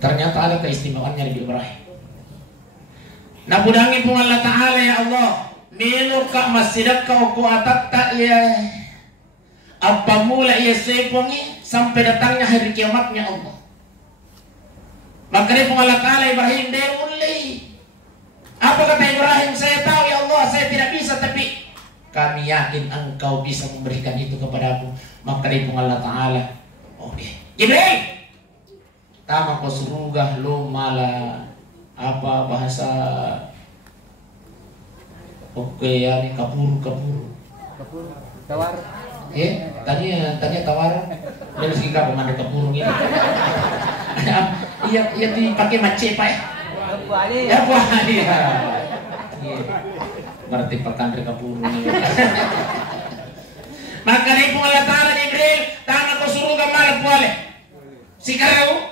Ternyata ada keistimewaannya Nabi Ibrahim. Nah budangi pun Allah Ta'ala ya Allah, minuka masjidak kau kuatak tak ya apa mula ia sepongi sampai datangnya hari kiamatnya Allah. Maka dia pun Allah Ta'ala Ibrahim dia mulai. Apa kata Ibrahim? Saya tahu ya Allah, saya tidak bisa, tapi kami yakin engkau bisa memberikan itu kepadaku. Maka dia pun Allah Ta'ala, oke Ibrahim, tama kau surugah lo malah apa bahasa ya nih kapuru tawar tanya tawar dia mesti kau mandi kapuru gitu. Iya dipakai mace pak ya buah dia berarti pakan kapuru. Maka dia pun Allah Ta'ala Jibril tama kau surugah malah boleh sikarau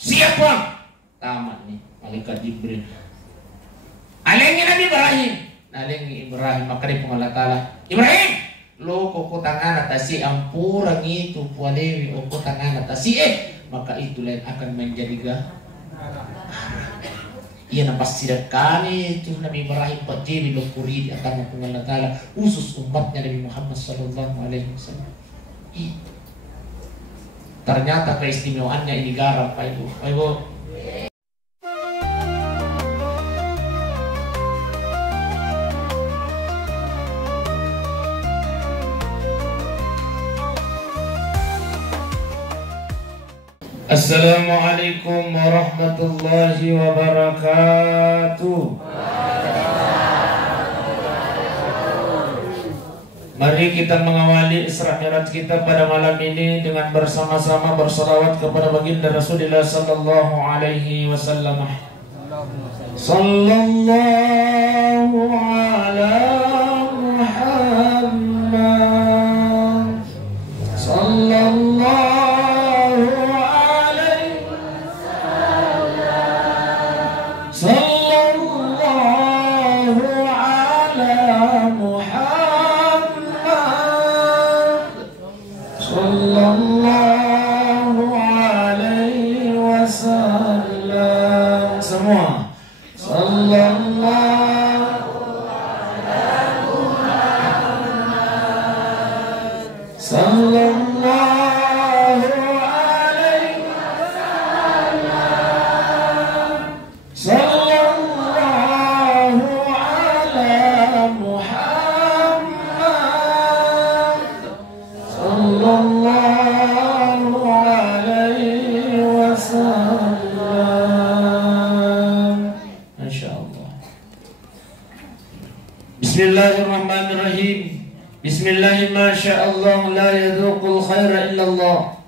siapa tamat nih malaikat Jibril alengi Nabi Ibrahim alengi Ibrahim. Maka dia pun Allah Ta'ala Ibrahim lo koko tangan atasi ampurang itu pualewi koko tangan atasi maka itu lain akan menjadi iya nampas sidak kali itu Nabi Ibrahim pati bilokuri akan pun Allah Ta'ala khusus umatnya Nabi Muhammad sallallahu alaihi wasallam. Ternyata keistimewaannya ini garam Pak Ibu. Pak Ibu. Assalamualaikum warahmatullahi wabarakatuh. Mari kita mengawali Isra Mi'raj kita pada malam ini dengan bersama-sama berselawat kepada baginda Rasulullah sallallahu alaihi wasallam. Sallallahu ala Muhammad. Sallallahu Bismillahirrahmanirrahim. Bismillahi ma sya'allah la yadhuqul khaira illallah.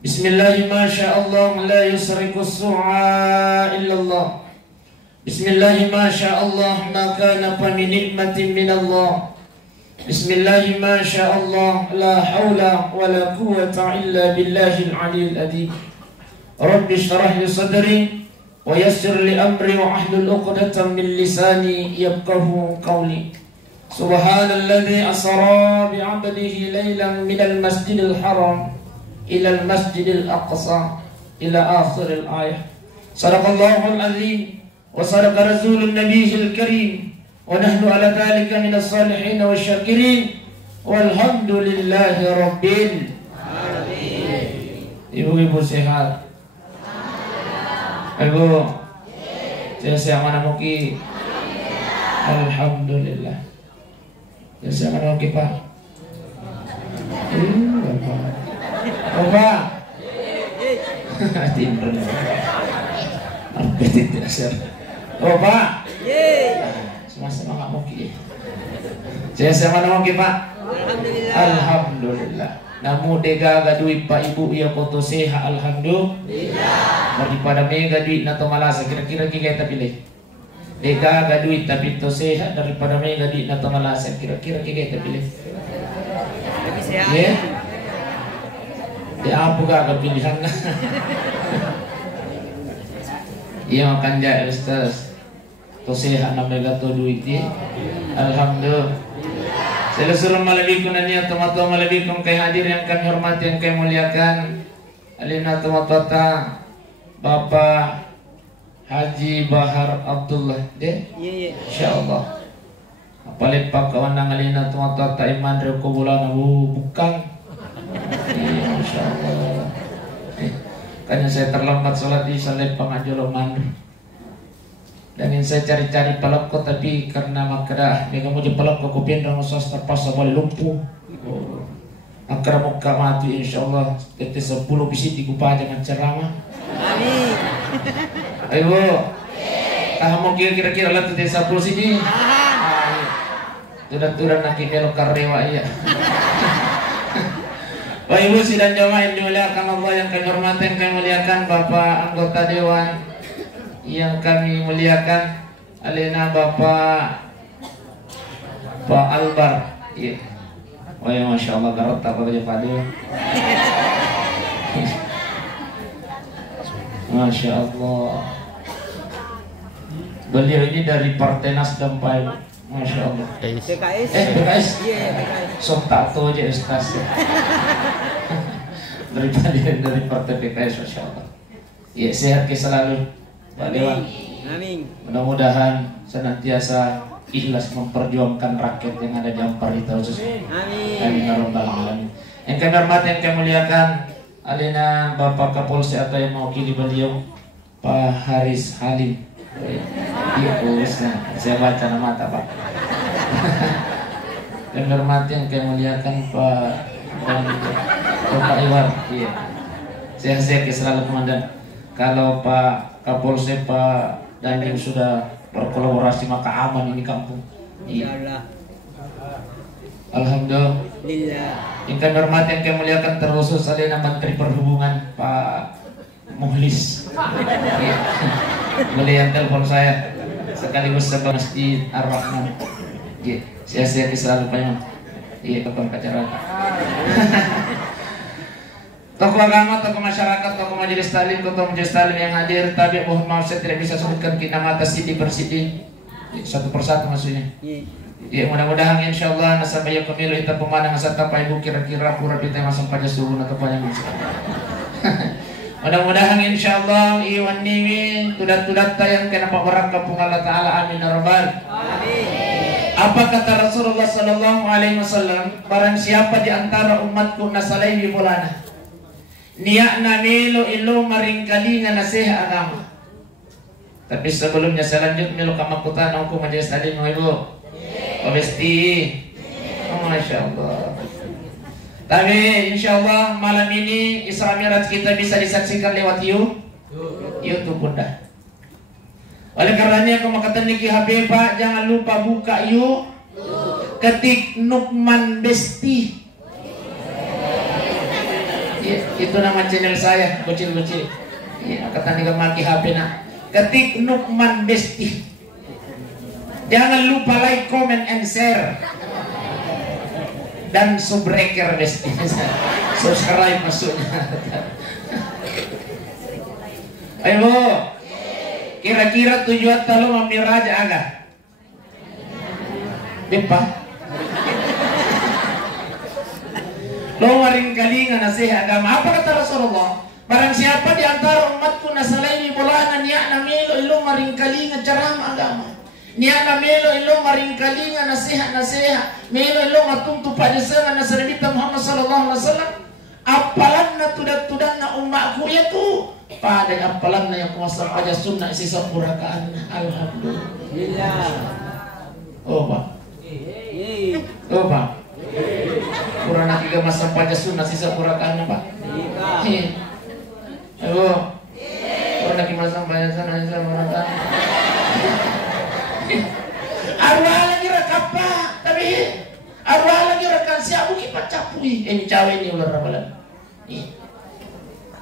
Bismillahi ma sya'allah la yusriku su'a illallah. Bismillahi ma sya'allah ma kana fa min nikmatin minallah. Bismillahi ma sya'allah la hawla wa la quwwata illa billahil aliyyil adhim. Rabbi shrah li sadri wa yassir li amri wa ahlul 'uqdatam min lisani yafqahu qawli. Subhanalladzi asra bi 'abdihi lailan minal masjidil haram ilal masjidil aqsa ila akhiril ayah. Sadaqallahul azim wa sadaqa rasulun nabiyil karim wa nahnu ala dhalika minas salihin wasyakirin walhamdulillahi rabbil alamin. Ibu-ibu sehat? Ibu saya mana muki? Alhamdulillah. Saya mana muki Pak? Bapak. Timbul. Apa tidak ser? Bapak. Sama-sama nggak muki. Saya mana muki Pak? Alhamdulillah. Alhamdulillah. Namu dega gadui Pak Ibu ya foto seha alhamdulillah. Daripada mega duit nato malasa kira-kira kita pilih. Dega gadui tapi to seha daripada mega duit nato malasa kira-kira kita pilih. Lebih sehat. Ya. Ya apa gak pilihan? Iya makan ja Ustaz. To seha na mega to duit ya. Alhamdulillah. Seluruh malabikum dan niat tomato malabikum kay hadir yang kami hormati yang kami muliakan. Alina tomata Bapak Haji Bahar Abdullah deh. Iya. Insyaallah. Apalagi pak kawan nangalina tuwa-tuwa ta iman re ko bulan bukan. Iya, insyaallah. Karena saya terlambat sholat isya lepang aja lo mandu. Dan yang saya cari-cari pelakko tapi karena makara mereka mau pelakko ko pindah ngosas terpaksa boleh lumpuh. Makara muka mati insyaallah tete 10 bisi dikupa dengan ceramah. Amin. Ayo. Kamu kira-kira lah tete 10 sini. Tudan-tudan nak kilo karyawa ya. Bapak Ibu sidang jamaah yang dimuliakan Allah, yang kami hormati, yang kami muliakan Bapak anggota Dewan yang kami muliakan alena Bapak Albar. Iya. Oh ya, masya Allah garot apa aja Pak Dewan. Masya Allah. Beliau ini dari Partai Nasdem Pak. Masya Allah. PKS. PKS. Iya, PKS. Sok tato aja Ustaz. dari Partai PKS, Masya Allah. Ya, sehat selalu Pak Dewan. Amin. Mudah-mudahan senantiasa ikhlas memperjuangkan rakyat yang ada di Ampar itu khususnya. Amin. Amin ya rabbal alamin. Yang kami hormati, yang kami muliakan alena Bapak Kapolsek atau yang mewakili beliau Pak Haris Halim. Iya, saya baca nama tak Pak. Yang hormati, yang kami muliakan Pak dan Bapak Iwan. Iya. Sehat-sehat selalu komandan. Kalau Pak Kapolsek Pak Dandim sudah berkolaborasi maka aman ini kampung. Iya. Alhamdulillah. Yang kami hormati, yang kami muliakan terkhusus alena Menteri Perhubungan Pak Muhlis. Iya. Boleh yang telepon saya sekaligus sebab Masjid Ar-Rahman. Iya. Sehat-sehat selalu Pak Imam. Iya, tokoh acara. Tokoh agama, tokoh masyarakat, tokoh majelis taklim, tokoh majelis taklim yang hadir. Tapi mohon maaf saya tidak bisa sebutkan nama atas sidi persidi satu persatu maksudnya. Ya, mudah-mudahan insyaallah nasabaya pemilu kita pemandang serta Pak Ibu kira-kira pura kita masuk pada suruh atau panjang. Mudah-mudahan insyaallah iwan nimi tudat-tudat yang kena Pak Barak kampung Allah Ta'ala amin ya rabbal. Amin. Apa kata Rasulullah sallallahu alaihi wasallam, barang siapa di antara umatku nasalaihi bulana niatna melo ilo maringkalingan nasihat agama. Tapi sebelumnya saya lanjut melo kamakutan aku majelis taklim Ibu. Obesti. Oh, Masya Allah. Tapi insyaallah malam ini Isra Mi'raj kita bisa disaksikan lewat YouTube Bunda. Oleh karenanya aku makatan niki HP Pak, jangan lupa buka ketik Nukman Besti. Ya, itu nama channel saya, kecil-kecil. Ya, kata nika maki HP nak. Ketik Nukman Besti. Jangan lupa like, comment, and share. Dan subbreaker Besti. Subscribe maksudnya. Ayo, kira-kira tujuan talo mamiraja aga. Bepa. Lo maring kalingan nasihat agama. Apa kata Rasulullah? Barang siapa di antara umatku nasalaini bulanan ni'na melo ilo maring kalingan ceramah agama. Ni'na melo ilo maring kalingan nasihat melo ilo matuntu pada sengan nasribita Muhammad sallallahu alaihi wasallam. Apalan na tudat-tudan na umatku itu pada apalan na yang kuasa pada sunnah sisa purakaan. Alhamdulillah. Oh Pak. Oh Pak. Kurang lagi masa pada sunnah sisa purakaan Pak. Ayo. Kurang lagi masa pada sunnah sisa purakaan. Arwah lagi rekap Pak. Tapi arwah lagi rekan siapa kita capui. Ini cawe ini ular rapalan.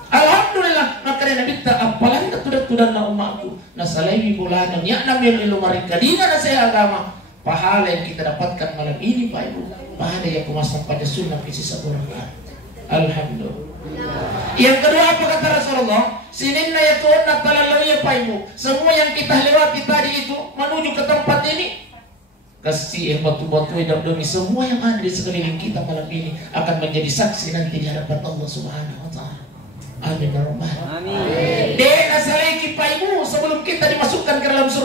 Alhamdulillah makanya Nabi tak apalan tudat-tudan na umatku nasalaihi bulanan ya'na mil ilu marikadina nasihat agama. Pahala yang kita dapatkan malam ini Pak Ibu, pahala yang kumasang pada sunnah isi saburakan. Alhamdulillah. Yang kedua apa kata Rasulullah? Sininna yatuunna talalawiyah Pak Ibu. Semua yang kita lewati tadi itu menuju ke tempat ini, kasih batu-batu demi semua yang ada di sekeliling kita malam ini akan menjadi saksi nanti di hadapan Allah Subhanahu wa taala. Amin ya rabbal alamin. Amin.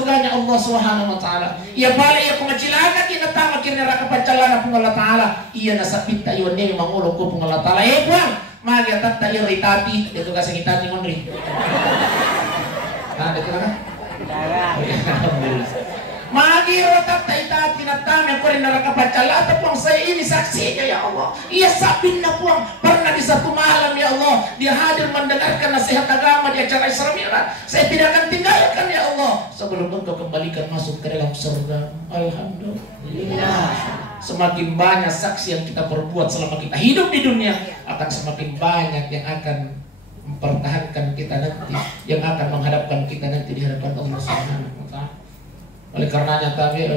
surganya Allah Subhanahu wa taala. Ia bala ia kumacilaka kinatama kinaraka pancalana pung Allah taala. Ia nasapita yone mangulo ko pung Allah taala. Buang magi tatta iri tapi itu kasih kita ngonri. Nah, itu kan? Alhamdulillah. Magi rotak taita tinatame ko rin nakapacala at puang saya ini saksinya ya Allah. Ia sabin na puang pernah di satu malam ya Allah dia hadir mendengarkan nasihat agama di acara Isra Mi'raj. Saya tidak akan tinggalkan ya Allah sebelum Engkau kembalikan masuk ke dalam surga. Alhamdulillah. Semakin banyak saksi yang kita perbuat selama kita hidup di dunia akan semakin banyak yang akan mempertahankan kita nanti, yang akan menghadapkan kita nanti di hadapan Allah Subhanahu wa taala. Oleh karenanya tabi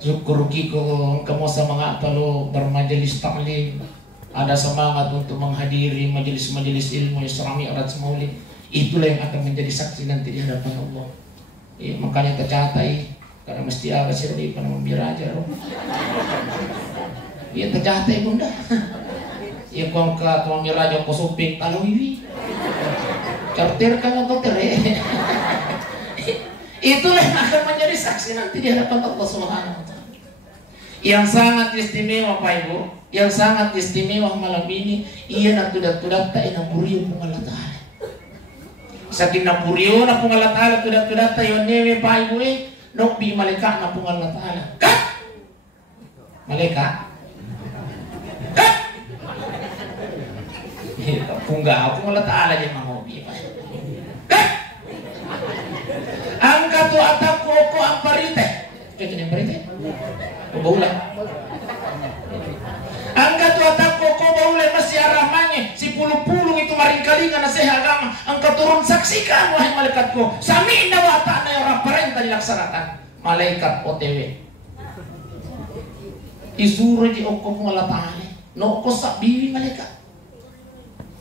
syukur kiko kamu semangat lo bermajelis taklim, ada semangat untuk menghadiri majelis-majelis ilmu Isra Mi'raj Maulid, itulah yang akan menjadi saksi nanti di hadapan Allah. Makanya tercatai karena mesti ada sih di pada membiraja loh. Tercatai bunda. Kau ke membiraja kau supik kalau ini. Cartir kan untuk tere. Itulah yang akan menjadi saksi nanti di hadapan Allah Subhanahu wa taala. Yang sangat istimewa Pak Ibu, yang sangat istimewa malam ini ia natudat-tudat ta inapuriyo pung Allah taala. Saking napuriyo na pung Allah taala tudat-tudat ta yonewe Pak Ibu nok bi malaikat na pung Allah taala. Kat. Malaikat. Kat. Pungga pung Allah taala je mangobi Pak. Kat. Angka tu atap koko amparite. Kaya yang parite? Baula. Angka tu atap koko baula masih arahmanya. Si puluh-puluh itu maringkalingan na saya agama. Angka turun saksikan wahai malaikatku. Sami indah wata na orang perintah dilaksanakan. Malaikat OTW. Isuro di oko Allah Ta'ala. No kosak biwi malaikat.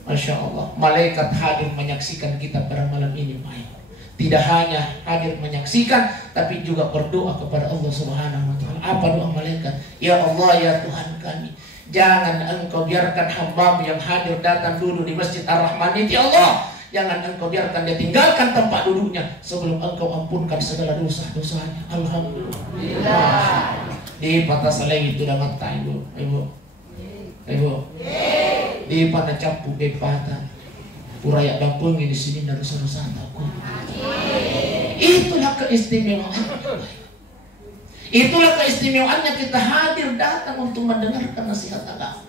Masya Allah. Malaikat hadir menyaksikan kita pada malam ini. Tidak hanya hadir menyaksikan, tapi juga berdoa kepada Allah Subhanahu wa taala. Apa doa malaikat? Ya Allah ya Tuhan kami, jangan Engkau biarkan hamba-Mu yang hadir datang duduk di Masjid Ar-Rahman ini. Ya Allah, jangan Engkau biarkan dia tinggalkan tempat duduknya sebelum Engkau ampunkan segala dosa-dosanya. Alhamdulillah. Di patah salai itu dah mata ibu. Di patah capu ke patah. Puraya dapung di sini dari dosa-dosa aku. Itulah keistimewaan. Itulah keistimewaannya kita hadir datang untuk mendengarkan nasihat agama.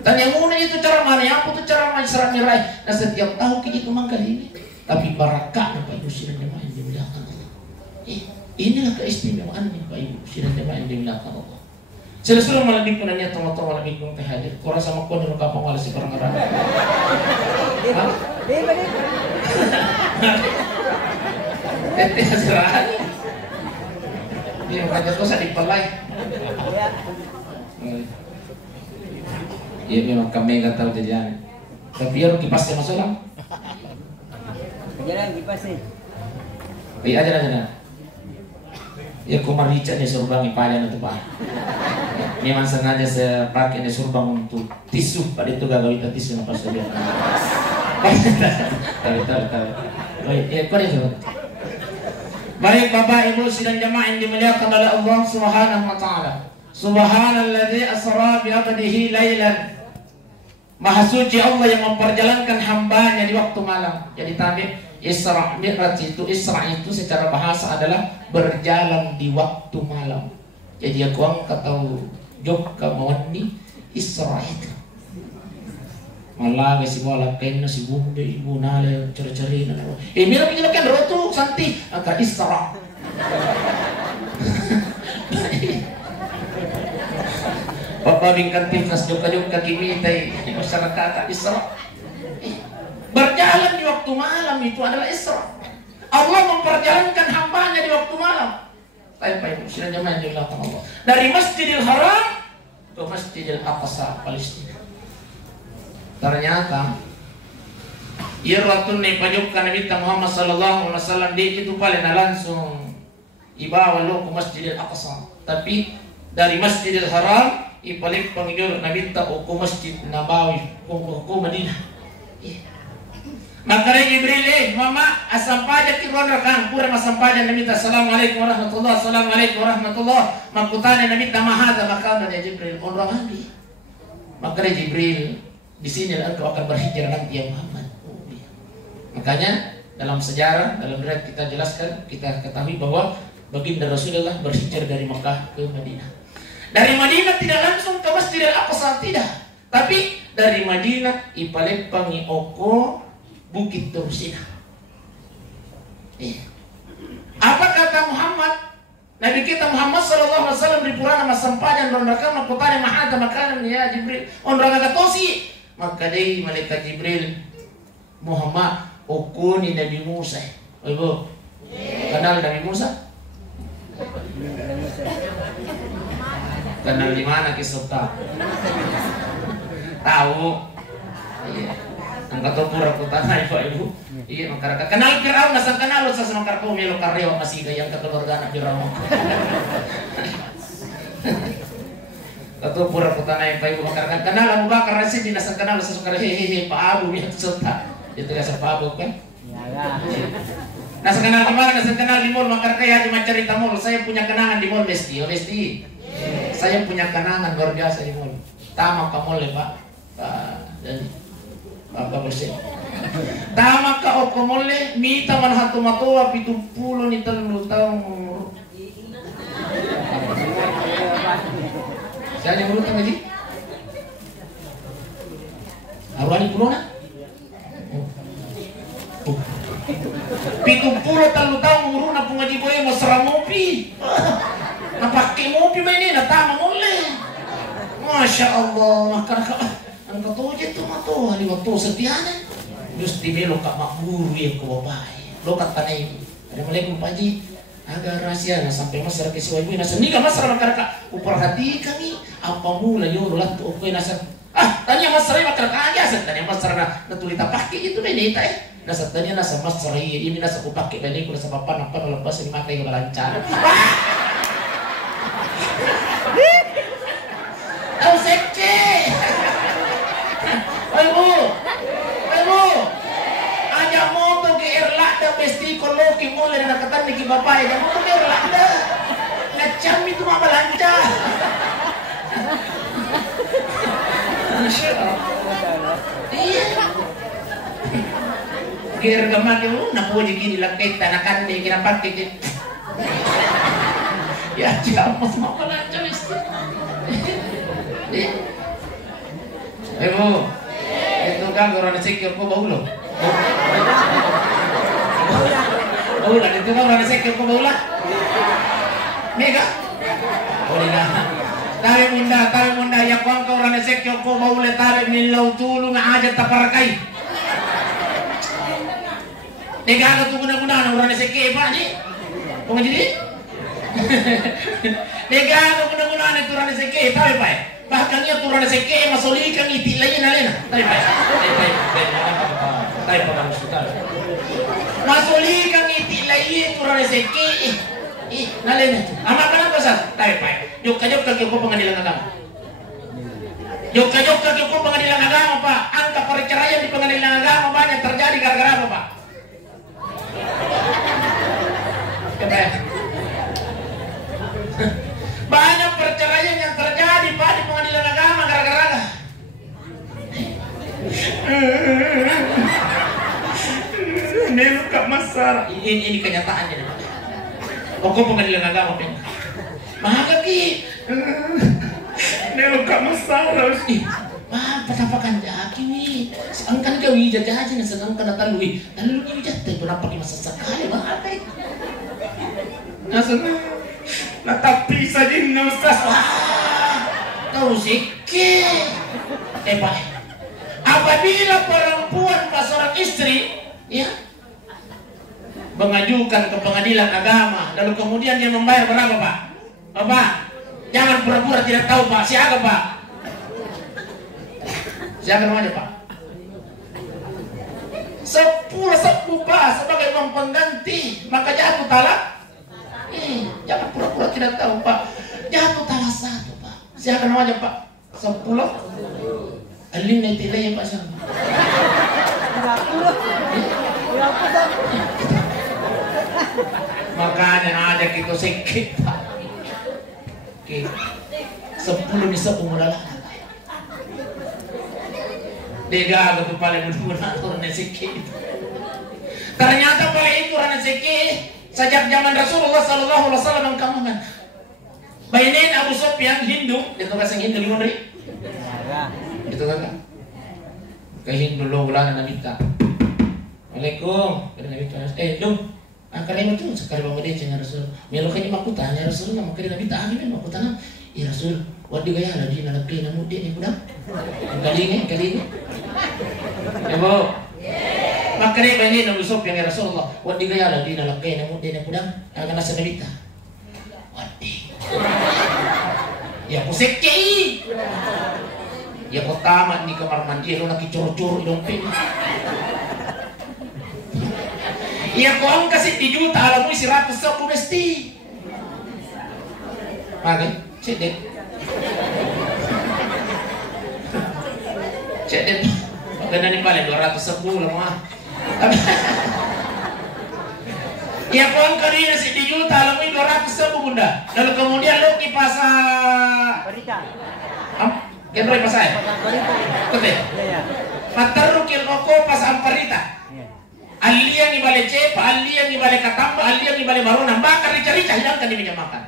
Dan yang unik itu cara mana? Yang itu cara Isra Mi'raj. Nah setiap tahun kita itu mangkal ini. Tapi barakah Bapak Ibu sidang jemaah yang dimuliakan Allah. Inilah keistimewaannya Bapak Ibu sidang jemaah yang dimuliakan Allah. Sila-sila malamig ko na niya tumatong malamig kong tahadir. Kura sa makon nung kapang wala si parang arang. Di ba? Ete sasirahan. Hindi yung kanya to sa dipalay. Iya memang kami nggak tahu jadian. Tapi ya kipasnya masuk lang. Jalan kipas nih. Iya aja. Ya kumarica nih surbang ipadan itu Pak. Memang sengaja saya pakai nih surbang untuk tisu. Pada itu gagawin tisu apa saja. Tahu. Baik Bapak Ibu sidang jamaah yang dimuliakan oleh Allah Subhanahu wa taala. Subhanalladzi asra bi 'abdihi lailan. Maha suci Allah yang memperjalankan hambanya di waktu malam. Jadi tadi Isra Mi'raj itu, Isra itu secara bahasa adalah berjalan di waktu malam. Jadi aku angkat tahu Jogja mawani Isra itu. Malah si bola kena si bunda ibu nale cari-cari nale. Mira pinjam kan rotu santi angkat Isra. Bapak bingkan timnas Jogja kimi tai masyarakat Isra. Berjalan di waktu malam itu adalah Isra. Allah memperjalankan hambanya di waktu malam. Baik, sudah jemaah yang dilakukan Allah. Dari Masjidil Haram ke Masjidil Aqsa Palestina. Ternyata ia waktu nih pajukan Nabi Muhammad sallallahu alaihi wasallam dia itu paling langsung ibawa lo ke Masjidil Aqsa. Tapi dari Masjidil Haram paling panggil Nabi ta ke Masjid Nabawi ke Madinah. Maka Jibril mama asam pajak kiron rakang pura masam pajak namita assalamualaikum warahmatullah makutane namita mahada maka ada Jibril orang lagi. Maka Jibril di sini engkau akan berhijrah nanti ya Muhammad. Makanya dalam sejarah dalam riwayat kita jelaskan kita ketahui bahwa baginda Rasulullah berhijrah dari Mekah ke Madinah. Dari Madinah tidak langsung ke Masjidil Aqsa tidak, tapi dari Madinah ipalepangi oko Bukit Tursina. Apa kata Muhammad? Nabi kita Muhammad sallallahu alaihi wasallam di Purana masampajan don rakam makutane mahada makanan ya Jibril. On raka katosi. Maka dei malaikat Jibril Muhammad ukuni Nabi Musa. Ibu. Kenal Nabi Musa? Kenal di mana kisah tahu? Iya. Angkat pura kutana ibu. Iya masyarakat kenal Firaun nasang kenal sa semangkar ko melo karyo masih yang kekeluarga anak Firaun. Katu pura kutana ibu masyarakat kenal Abu Bakar Rasid nasang kenal sa sukar hehehe Pak Abu ya sulta. Itu sa Pak Abu kan? Iya. Nasang kenal kemarin nasang kenal di mall masyarakat ya cuma cerita mall saya punya kenangan di mall Besti. Saya punya kenangan luar biasa di mall. Tama ka mall Pak. Apa bersih? Tama ka o komole mita man hatu matoa 70 ni 3 taong. Saya yang urut ngaji? Arwani pulona? 70 taong uruna pung ngaji boy masra mopi. Napake mopi meni na tama mole. Masya Allah, ang katujet tu mato hari waktu setiana. Gusti melo ka makburu ya ko babae. Lokat tanay. Assalamualaikum Pak Haji. Agak rahasia na sampai masyarakat siwa ibu nasa ni ka masyarakat masyarakat uperhati kami apa mula yo ulat tu okay nasa tanya masyarakat masyarakat aja tanya masyarakat na tulita pakai itu menita nasa tanya nasa masyarakat ini nasa ko pakai balik ko nasa papan apa lepas ni makai ko lancar. Tahu sekce. Ayo, aja moto ke Erlanda pesti koloki mulai na katan ni bapak ya moto ke Erlanda. Ngacam itu mah lancar. Iya. Ger gaman itu nak puji gini lakit tanakan ni kira pakai. Ya jam mau lancar isti. Ibu, itu kan orang sekir ko bau lo. Bau lah, itu kan orang sekir ko bau lah. Mega. Oh ina. Tawe munda ya kuang ko orang sekir ko bau le tawe nilau tulu na aja taparakai. Nega ka tu guna orang sekir pa ni. Kung jadi? Nega ka guna itu orang sekir tawe pa. Bahkan ia turun seke masolikan iti lain alena. Tayo pa manusia. Masolikan iti lain turun seke nalena. Ama kana pa sa tayo pa. Yok kagyo ko pengadilan agama. Yok kagyo ko pengadilan agama pa. Angka perceraian di pengadilan agama banyak terjadi gara-gara apa Pak? Banyak perceraian yang terjadi Pak di pengadilan agama gara-gara ini luka masar. Ini kenyataannya pokok pengadilan agama Pak. Maka ki ini luka masar harus patapakan jaki nih. Seangkan kau ija jaji nih sedangkan datang lui jatuh itu kenapa di masa sekali bahasa nasa tapi saja Ustaz. Tahu sikit. Pak. Apabila perempuan pas seorang istri ya mengajukan ke pengadilan agama lalu kemudian dia membayar berapa Pak? Bapak, jangan pura-pura tidak tahu Pak. Siapa Pak? Siapa namanya Pak? 10 Pak sebagai uang pengganti maka jatuh talak. Jangan pura-pura tidak tahu Pak. Jatuh talak 1 Pak. Siapa namanya Pak? 10 Alin nanti lain Pak. Makanya ada gitu sikit. Oke. 10 bisa pemula. Dega agak paling mudah turun sikit. Ternyata paling itu rana sikit. Sejak zaman Rasulullah sallallahu alaihi wasallam kamangan. Bainin Abu Sufyan Hindu, itu kasih Hindu di mana? Itu kan? Ke Hindu lo bulan Nabi ta. Waalaikum. Nabi ta. Lu, kalian itu sekali bawa dia cengar Rasul. Melo kan mak tanya Rasul nama kalian Nabi ta ini mak tanya. Ya Rasul, wadi gaya lagi nalaki namu dia ni budak. Kali ini. Ya Bu. Makanya bainin Abu Sufyan ya Rasulullah. Wadi gaya lagi nalaki namu dia ni budak. Akan nasa Nabi ta. Wadi. Ya kusekei. Ya pertama di kamar mandi lo lagi cor-cor dompet. Ya kau ang kasih 1 juta alam mo 100 sa kumesti. Magi, cedek. Cedek. Maganda ni pala 210 lang ah. Ya kau ang kanina si 1 juta alam mo 200 bunda. Lalu kemudian lo kipasa Genroy pasay. Kote. Matarukil ko pas amparita. Aliyang ibale cepa, aliyang ibale katamba, aliyang ibale maruna, bakar rica-rica hidang kan di makan.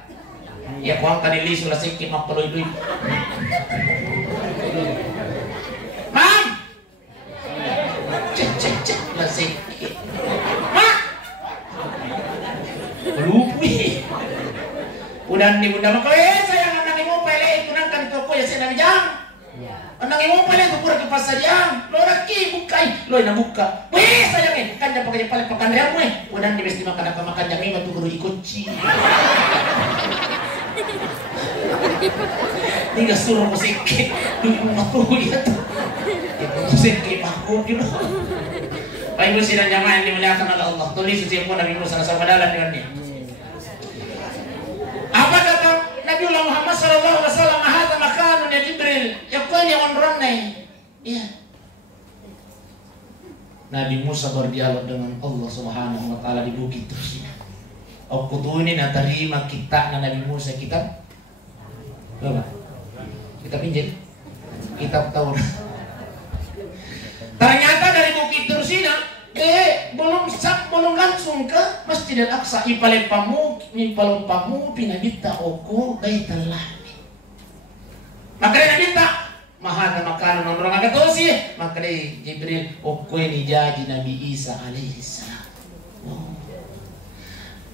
Ya kuang kan ili sulah sikit makpaloy duit. Mam. Cek lah sikit. Ma. Lupi. Udah nih bunda maka sayang anak mo pele itu nang kan toko ya saya jang. Anak mo pele itu pura ke pasar jang. Lo laki bukai, lo na buka. Weh sayang kan jangan pakai pale pakan dia mo Udah nih mesti makan apa makan jang ini guru ikuci. Tinggal suruh musik duit aku lihat. Musik aku gitu. Baik musik dan jamaah yang dimuliakan oleh Allah. Tulis setiap Nabi Musa SAW dengan dia. Apa kata Nabiullah Muhammad sallallahu alaihi wasallam? Hadza makanun ya Jibril. Yakun yang onron nih. Iya. Nabi Musa berdialog dengan Allah Subhanahu wa taala di bukit Tursina. Aku tuh ini terima kita Nabi Musa kitab apa? Kitab Injil. Kitab Taurat. Ternyata dari bukit Tursina belum langsung ke Masjidil Aqsa. Ipalem pamu pinabita oko Baitul Lahmi. Makanya nabita mahal makanan nomor agak tosi. Makanya Jibril oko ini jadi Nabi Isa alaihissalam.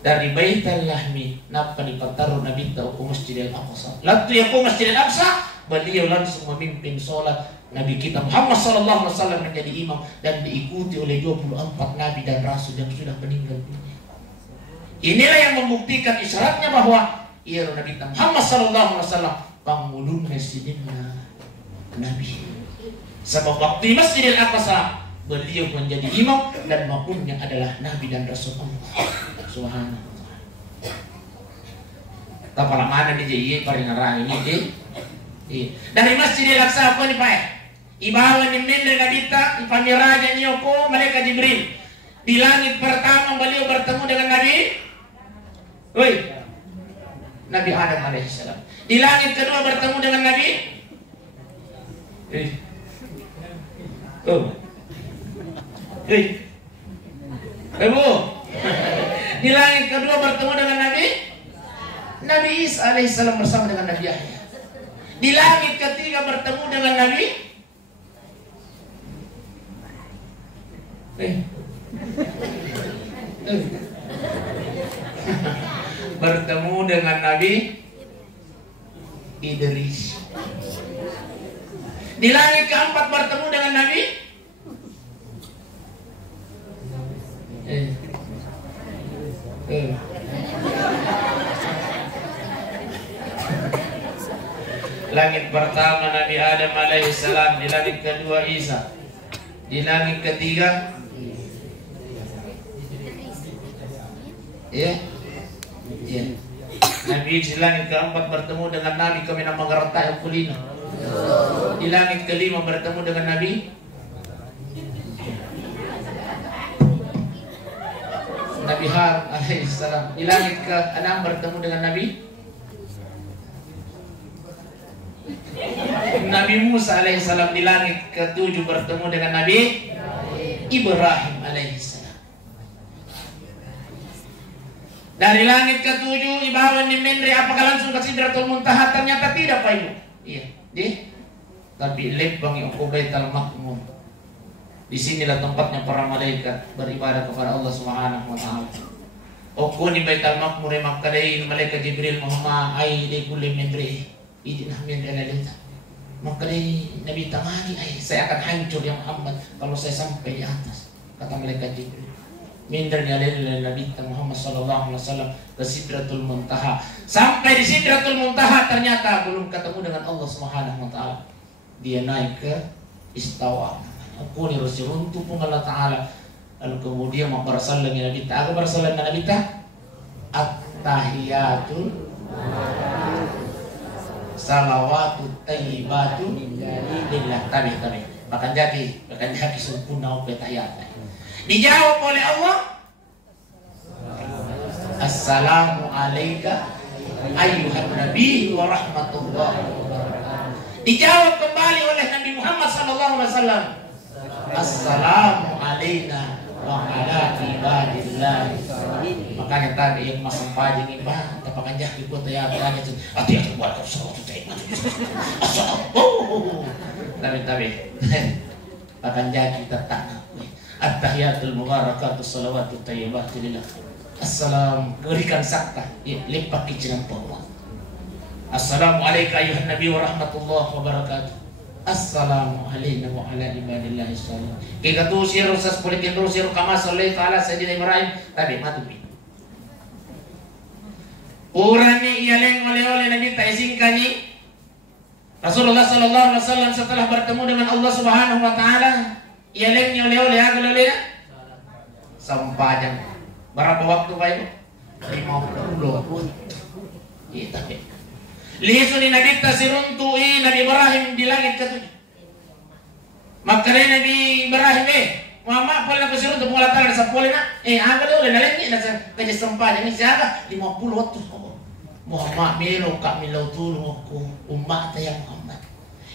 Dari Baitul Lahmi napa dipataruh nabita oko Masjidil Aqsa. Lalu ya oko Masjidil Aqsa beliau langsung memimpin sholat. Nabi kita Muhammad sallallahu alaihi wasallam menjadi imam dan diikuti oleh 24 nabi dan rasul yang sudah meninggal dunia. Inilah yang membuktikan isyaratnya bahwa ia Nabi kita Muhammad sallallahu alaihi wasallam pangulun mesidina nabi. Sebab waktu di Masjidil Aqsa beliau menjadi imam dan makmumnya adalah nabi dan rasul Allah. Subhanallah. Tapala mana dia iye paringarang ini dari Masjidil Aqsa apa ni Pak? Ibawa ni Mendel Nabita, Ipamiraja Nyoko, Malaikat Jibril. Di langit pertama beliau bertemu dengan Nabi Adam alaihissalam. Di langit kedua bertemu dengan Nabi Di langit kedua bertemu dengan Nabi Isa alaihissalam bersama dengan Nabi Yahya. Di langit ketiga bertemu dengan Nabi bertemu dengan Nabi Idris. Di langit keempat bertemu dengan Nabi langit pertama Nabi Adam alaihissalam, di langit kedua Isa, di langit ketiga Nabi di langit keempat bertemu dengan Nabi kami nama mengerti kulina. Di langit kelima bertemu dengan Nabi Nabi Harun alaihissalam. Di langit ke-6 bertemu dengan Nabi Musa alaihissalam. Di langit ke-7 bertemu dengan Nabi Ibrahim alaihissalam. Dari langit ke-7 ibawan ni Mendri, apakah langsung ke Sidratul Muntaha? Ternyata tidak, Pak Ibu. Iya, tapi lebang yang Baitul Maqmur. Disinilah tempatnya para malaikat beribadah kepada Allah Subhanahu wa taala. Okuni Baitul Maqmur makkadai malaikat Jibril Muhammad ai li kulli Mendri. Idinah min alalita. Makkadai Nabi tamani saya akan hancur ya Muhammad kalau saya sampai di atas. Kata malaikat Jibril. Mindernya Nabi Muhammad sallallahu alaihi wasallam ke Sidratul Muntaha. Sampai di Sidratul Muntaha ternyata belum ketemu dengan Allah Subhanahu wa taala. Dia naik ke istawa. Aku ni rasul untuk Allah taala. Lalu kemudian mau bersalam dengan Nabi ta. Aku bersalam dengan Nabi ta. At-tahiyatul salawatut thayyibatu lillah. Tabi. Bahkan jadi sempurna petayat. Dijawab oleh Allah, Assalamu alayka ayyuhan nabi wa rahmatullah. Dijawab kembali oleh Nabi Muhammad sallallahu alaihi wasallam, Assalamu alayna wa ala ibadillah. Makanya tadi yang masang pajang ini bah, tapakan jadi buat ya berani tu. Hati-hati buat kau salah tu cai. Tapi. Akan jadi tetap. At-tahiyatul mubarakatus salawatut thayyibatu lillah. Assalam, berikan sakta lepak kijinan Allah. Assalamu alayka ayuhan nabi wa rahmatullah wa barakatuh. Assalamu alayna wa ala ibadillahi shalihin. Kika tu siru sas polikin tu siru kama sallallahu ta'ala sayyidina Ibrahim tadi matubi. Urani ialeng oleh Nabi taizingkani Rasulullah sallallahu alaihi wasallam setelah bertemu dengan Allah Subhanahu wa taala, ialengnya oleh agak sampajang. Berapa waktu Pak Ibu? 50. Iya tapi. Lisuni Nabi tasirun tu'i Nabi Ibrahim di langit ke-7. Maka Nabi Ibrahim Muhammad pala pasirun tu mula tala sa pole na agak dulu nalengi na sa kanya sampajang ni siya 50 waktu. Muhammad melo ka milaw tulong ako umat ya Muhammad.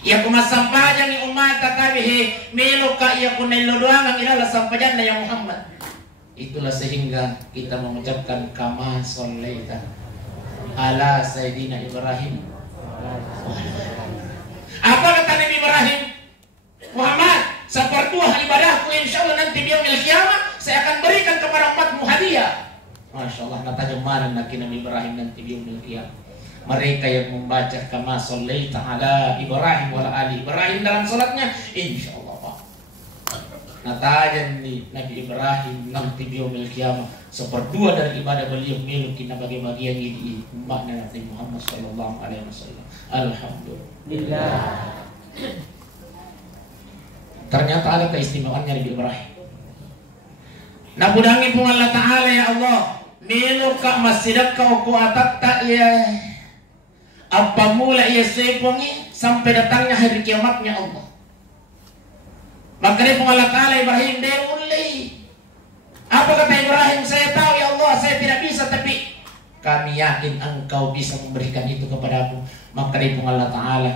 Iya ko masampajang ni umat tatabi melo ka iya ko nailodoang ang ilala sampajan na ya Muhammad. Itulah sehingga kita mengucapkan kama sallaita ala Sayyidina Ibrahim. Apa kata Nabi Ibrahim? Muhammad, sepertuah ibadahku insyaallah nanti di yaumil qiyamah saya akan berikan kepada umatmu hadiah. Masya Allah, natanya mana nak Nabi Ibrahim nanti di yaumil qiyamah. Mereka yang membaca kama sallaita ala Ibrahim wa ala ali Ibrahim dalam salatnya insyaallah natajan ni Nabi Ibrahim nanti di yaumil qiyamah seperdua dari ibadah beliau miliki bagi-bagian ini umatnya Nabi Muhammad sallallahu alaihi wasallam. Alhamdulillah. Ternyata ada keistimewaannya Nabi Ibrahim. Nabudangi pun Allah Ta'ala ya Allah miluka masjidaka ku atatta ya apa mula ia sepongi sampai datangnya hari kiamatnya Allah. Maka dia pun Allah Ta'ala Ibrahim dia mulai. Apa kata Ibrahim? Saya tahu ya Allah saya tidak bisa tapi kami yakin engkau bisa memberikan itu kepadaku. Maka dia pun Allah Ta'ala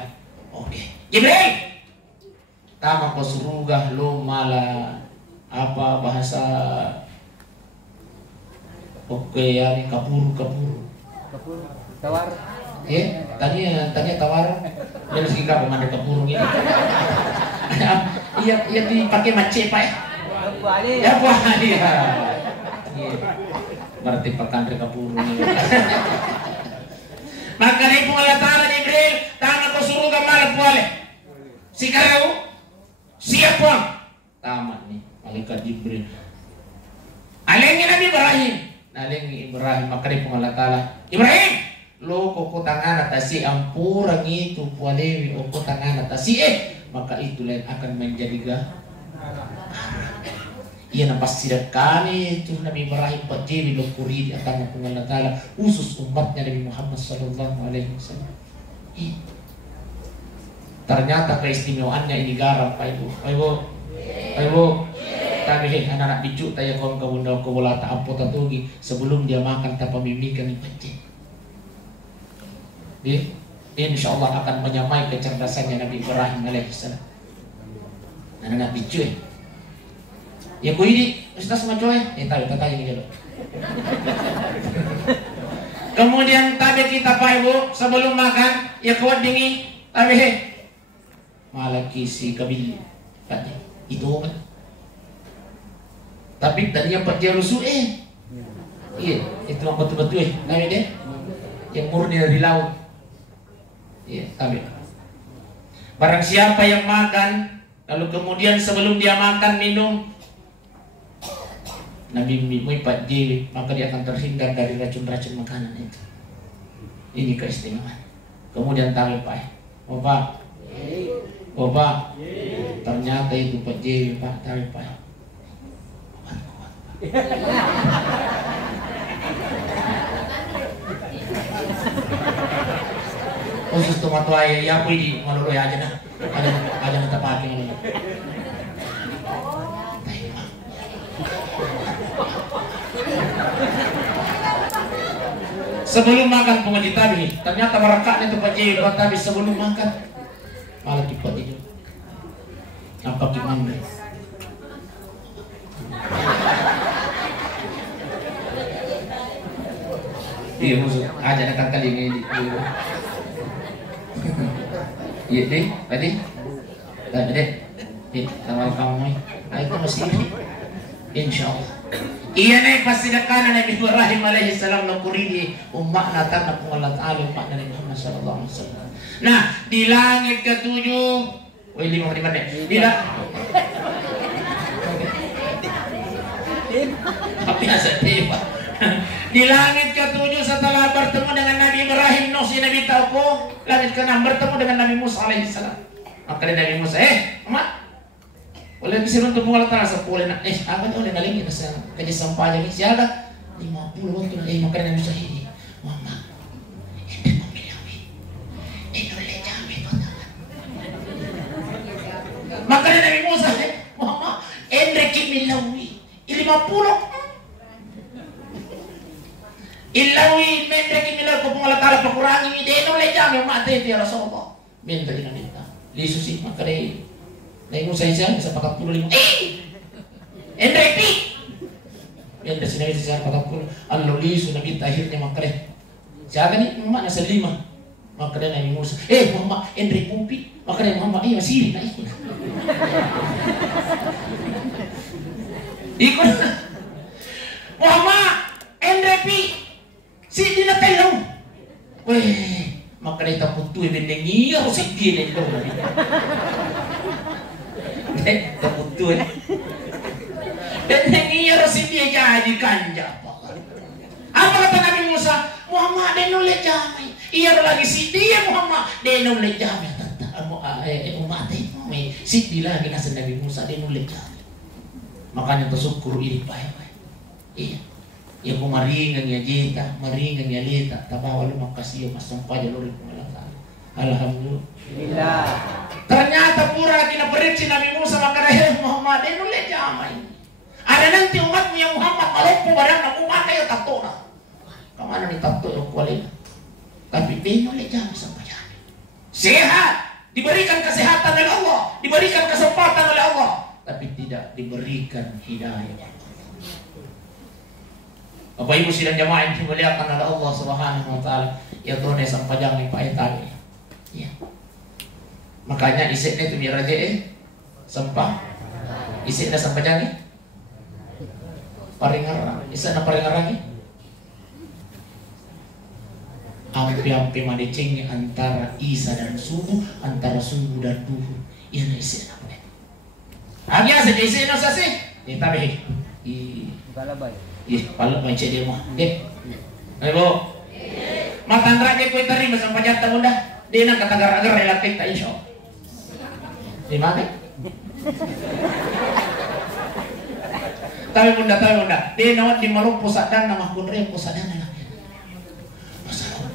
oke Jibril tama ko surugah lo mala apa bahasa oke yani kapuru Tawar. tanya tawar dia mesti ka pemandai kapuru gitu. Iya dipakai mace Pak ya buah dia. Berarti pakan reka kapuru gitu. Maka dia pun Allah Ta'ala Jibril tama ko surugah mala boleh sikarau siapa? Tamat nih malaikat Jibril. Alengi Nabi Ibrahim. Alengi Ibrahim maka dia pun Allah Ta'ala Ibrahim lo koko tangan atasi ampurang itu pualewi koko tangan atasi maka itu lain akan menjadi iya nampas sidak kami itu Nabi Ibrahim pati bilokuri akan pun Allah Ta'ala khusus umatnya Nabi Muhammad sallallahu alaihi wasallam. Ternyata keistimewaannya ini garam Pak Ibu. Tapi anak-anak bicu tanya kawan kabunda ko wala ta apo tatugi sebelum dia makan tanpa mimikan yang penting. Dia insya Allah akan menyamai kecerdasannya Nabi Ibrahim alaihissalam. Anak-anak bicu ya ko ini Ustaz sama coy tahu tanya ini dulu. Kemudian tadi kita Pak Ibu sebelum makan ya kuat dingin tapi malaki si kabil tadi itu kan. Tapi tadinya Pak Jarusu iya itu yang betul-betul tapi deh yang murni dari laut. Iya tapi barang siapa yang makan lalu kemudian sebelum dia makan minum Nabi minum Pak J maka dia akan terhindar dari racun-racun makanan itu. Ini keistimewaan. Kemudian tahu Pak, Bapak, ternyata itu Pak J Pak tahu Pak. Khusus tomato ayah ya aku ini malulu ya aja nah, aja nanti pakai ini. Sebelum makan pengaji tabi, ternyata merekatnya itu Pak J tabi sebelum makan malah cepat itu. Nampak gimana? Iya musuh, aja nak kali ini. Iya deh, tadi, deh, tawar kamu, itu masih insya Allah. Iya nih pasti dekana Nabi Ibrahim alaihissalam nukuridi umat natan Allah Taala umat Nabi Muhammad sallallahu alaihi wasallam. Nah di langit ketujuh, lima di tapi asal tiba. Di langit ketujuh setelah bertemu dengan Nabi Ibrahim, si Nabi tahu langit keenam bertemu dengan Nabi Musa alaihissalam. Maka Nabi Musa, Mak. Oleh kisah untuk mengolah tanah sepuluh nak apa tu oleh naling kita kerja sampahnya ni siapa 50 waktu nak makan yang bisa ini mama ente memilih ini oleh jambi potongan makan Nabi Musa mama ente kimilawi 50 ilawi ente kimilawi ko mengolah tanah pakurangi ini oleh jambi mati ya Rasulullah minta dengan kita lisusi makan Naik Musa Isa bisa 45. Enrepi. Yang di sini bisa 40. Aluli sudah kita akhirnya makan. Siapa ni? Mama nasa 5. Makan Nabi Musa. Mama Andre Pupi. Makan Mama masih naik. Ikut. Mama Enrepi. Si dinatelaw. Weh, makan ita putu bendeng iya usik dia ni. Kebutuhan dan yang iya resi dia jadi kanja apa kata Nabi Musa Muhammad denule jamai iya lagi si dia Muhammad denule jamai umat itu si dia lagi nasi Nabi Musa denule jamai makanya tersyukur ini baik-baik iya ya kumaringan ya jeta maringan ya leta tabawa lu makasih mas sampah jalur alhamdulillah. Ternyata pura kina periksi Nabi Musa maka Muhammad denule jamai. Ada nanti umatmu yang Muhammad malompo barang nak umat kayo tato na. Kamana ni tato yung kualina. Tapi denule jamai sampai jamai. Sehat, diberikan kesehatan oleh Allah, diberikan kesempatan oleh Allah, tapi tidak diberikan hidayah. Bapak Ibu sidang jamaah yang dimuliakan oleh Allah Subhanahu wa taala, ya Tuhan sampai jamai Pak Tabi. Ya. Makanya isiknya itu biar aja sampah isiknya sampai jangan paringarang isiknya paringarang ampi-ampi madecing antara Isa dan subuh antara subuh dan duhur iya na isiknya apa biasa isiknya sasi ini tabi palabay palabay cek dia mah ayo matandra ke kuy terima sampai jatah bunda dia nak kata gar-gar relatif tak insya Allah di mana? Tapi bunda, dia nawat di malu pusat dan nama kunre pusat dan nama masalah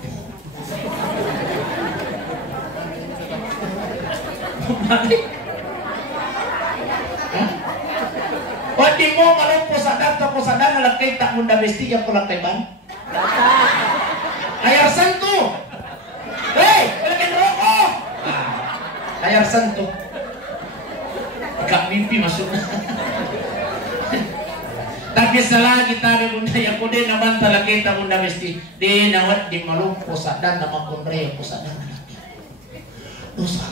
Wadi mo malumpo sa data ko sa dana lakay tak munda bestiya ko lakay ban. Ayar santo. Hey, kalakin roko. Ayar santo. Gak mimpi masuk. Tapi salah kita bunda ya kude naman talaki ta munda besti. Di nawat di malumpo sa dana makunre ko sa dana lakay. Dosa.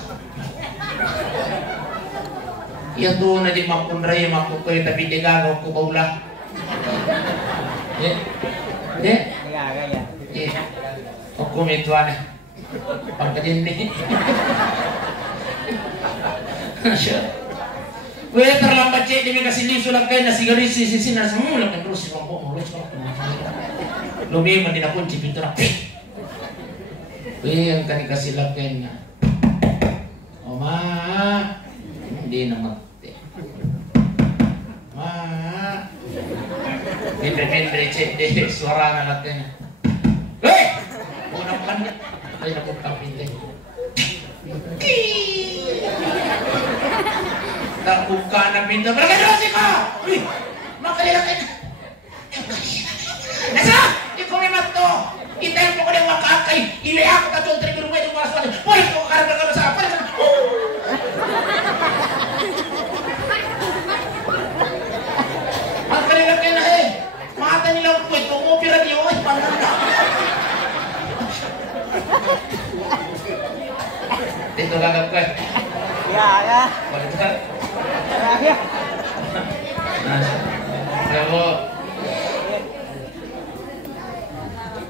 Iya tuh nanti mampun raya makukoy tapi dia gagaw ko baula. Ya. Ya. Hukum itu aneh. Pangkadin nih. Gue terlambat cek dia kasih lift sulang kain nasi garis sisi nasi mulut kan terus si rombong mulus kalau lumi mendina kunci pintu rapi. Gue yang kan dikasih lapkennya. Oma, di nama. Pindre cek deh suara anaknya. Hei, bukan kan? Ayo nak buka pintu. Tak buka na pintu. Berapa dosa sih kau? Makanya kan. Nasa, ikaw may mato. Itayin mo ko ng makakay. Ilayak ko ka 3 rumah itu malas banget. Boleh ko karena kalau sa apa? Makanya kan mata nila ko ito mo pira di oy panganda. Dito gagawin ko. Ya. Boleh kan? Ya.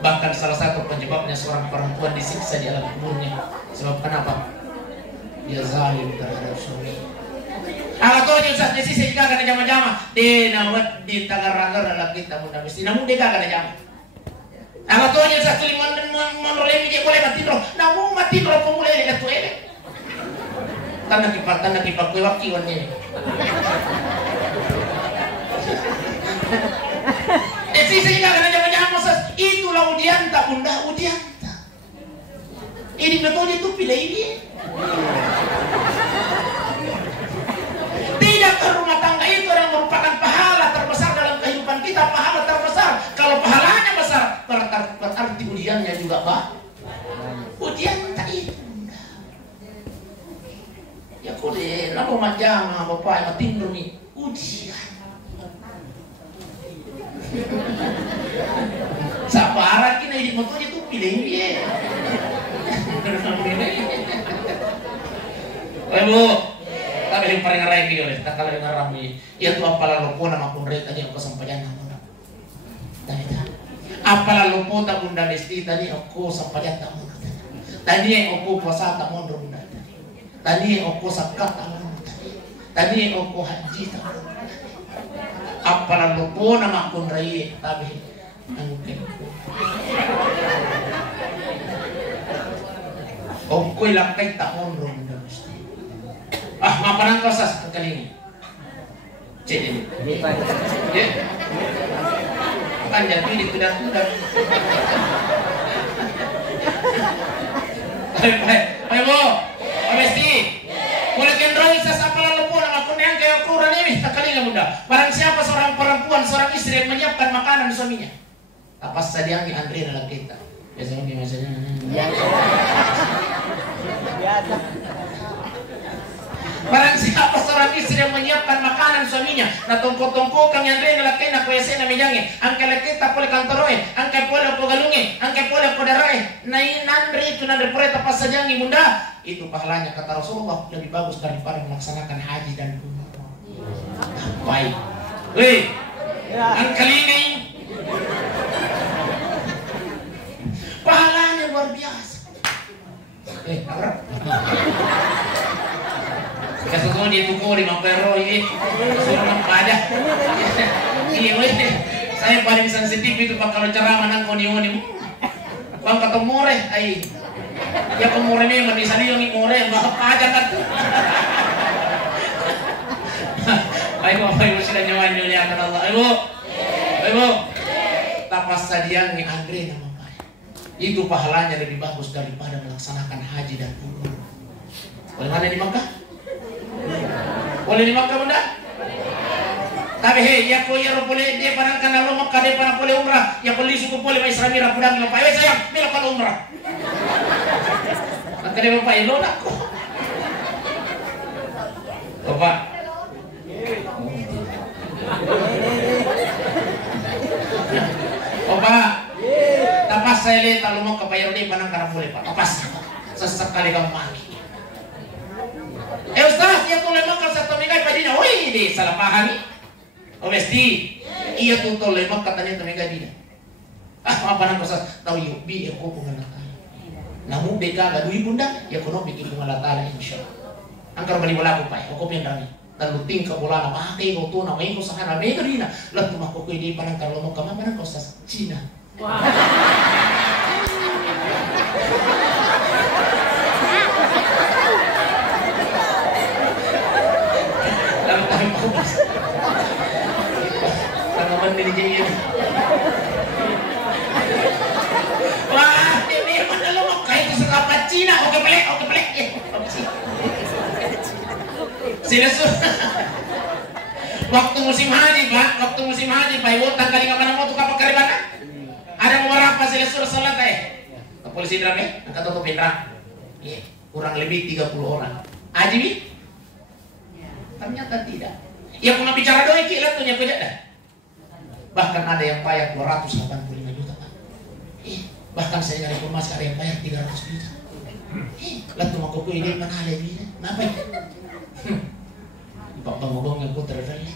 Bahkan salah satu penyebabnya seorang perempuan disiksa di alam kuburnya. Sebab kenapa? Dia zalim terhadap suami. Ako to yung sa sisi ka na jama-jama di nawat di tagar-ragar lalaki ta mo na mesti namun di ka na jama. Ako to yung sa tulingon monolemi di ko le matindro. Namu matindro po muli le to ele. Tan nakipag kuwaki wan niya. Sisi ka na jama-jama sa itulah udianta bunda udianta. Ini betul itu pilih ini. Tidak ke rumah tangga itu yang merupakan pahala terbesar dalam kehidupan kita. Pahala terbesar. Kalau pahalanya besar, berarti ujiannya juga ujian tadi. Ya kude, lalu majama bapak matindu nih ujian. Sabaran kita ini motor itu pilih dia. Bu. Tapi yang paling ngerai dia oleh tak kalau ngerami ya tu apalah lupa nama kunre tadi aku sampaikan nama apalah lupa tak bunda besti tadi aku sampaikan tamu tadi yang aku puasa tak mundur bunda tadi yang aku zakat tak mundur tadi yang aku haji tak mundur apalah lupa nama kunre tapi angke aku lakai tak mundur bunda besti. Mapanan kau sas kekaling. Cek ini. Ya. Kan jadi ditudak-tudak. Ayo bu, Abesti. Boleh kendroi sas apa lalu pun aku yang kayak ukuran ini kekaling muda. Barang siapa seorang perempuan, seorang istri yang menyiapkan makanan suaminya. Apa saja yang Andre dalam kita. Biasanya biasa. Barang siapa seorang istri yang menyiapkan makanan suaminya, na tungko-tungko kang yang rin lalaki na kuwese na miyangi, ang kalakita pole kantoroe, ang kapole po galungi, ang kapole po darae, na inandri itu nandri pore tapas sajangi bunda, itu pahalanya kata Rasulullah lebih bagus daripada melaksanakan haji dan umrah. Baik, weh, ang kalining, pahalanya luar biasa. Harap. Kasusun dia tuku 50 ini suruh nampada. Iya weh, saya paling sensitif itu pak kalau ceramah nang koni-koni. Bang kata more, ai. Ya pemore ni manis ali yang more, mahal aja kan. Ayo sila nyawa dimuliakan Allah. Ayo. Tapas sadiang ni Andre nama Pak. Itu pahalanya lebih bagus daripada melaksanakan haji dan umrah. Boleh mana di Makkah? Boleh di Makkah bunda? Tapi hei, ya ko yaro boleh dia parang kana lo Makkah dia parang boleh umrah. Ya ko lisu ko boleh mai Islamira pudang lo pae sayang, mila kalau umrah. Maka dia pae lo nak ko. Bapak. Bapak. Tapas saya lihat kalau mau ke bayar dia parang kana boleh Pak. Tapas. Sesekali kamu mandi. Ustaz, ya ko lemah kalau satu minggu padinya. Wih, di salah paham ni. Oh mesti iya tuh lemah katanya temega dia. Apa nang Ustaz? Tahu yuk bi aku pengalatan. Namun beka gadu ibunda ya kono bikin pengalatan insyaallah. Angkar bali wala ko pai, ako pinrami. Talu tingka bola na makai ko to na may ko sa kana mega dina. Lat tumako ko di panang karlo mo kama panang Ustaz Cina. Wow. Binigyan yun. Wah, hindi mana lo kahit sa kapat China. Okay pala. Sila waktu musim haji Pak, utang kali ka mana mo to kapag karibana. Ada orang pas sila salat ke polisi drame, nakatutupin ra. Kurang lebih 30 orang. Haji bi? Ternyata tidak. Ya kung bicara doy kilat to nya ko dah. Bahkan ada yang bayar 285 juta Pak. Bahkan saya dari reformasi ada yang bayar 300 juta. Lalu aku ini mana ada ini? Kenapa? Pak pengobong yang putar tadi.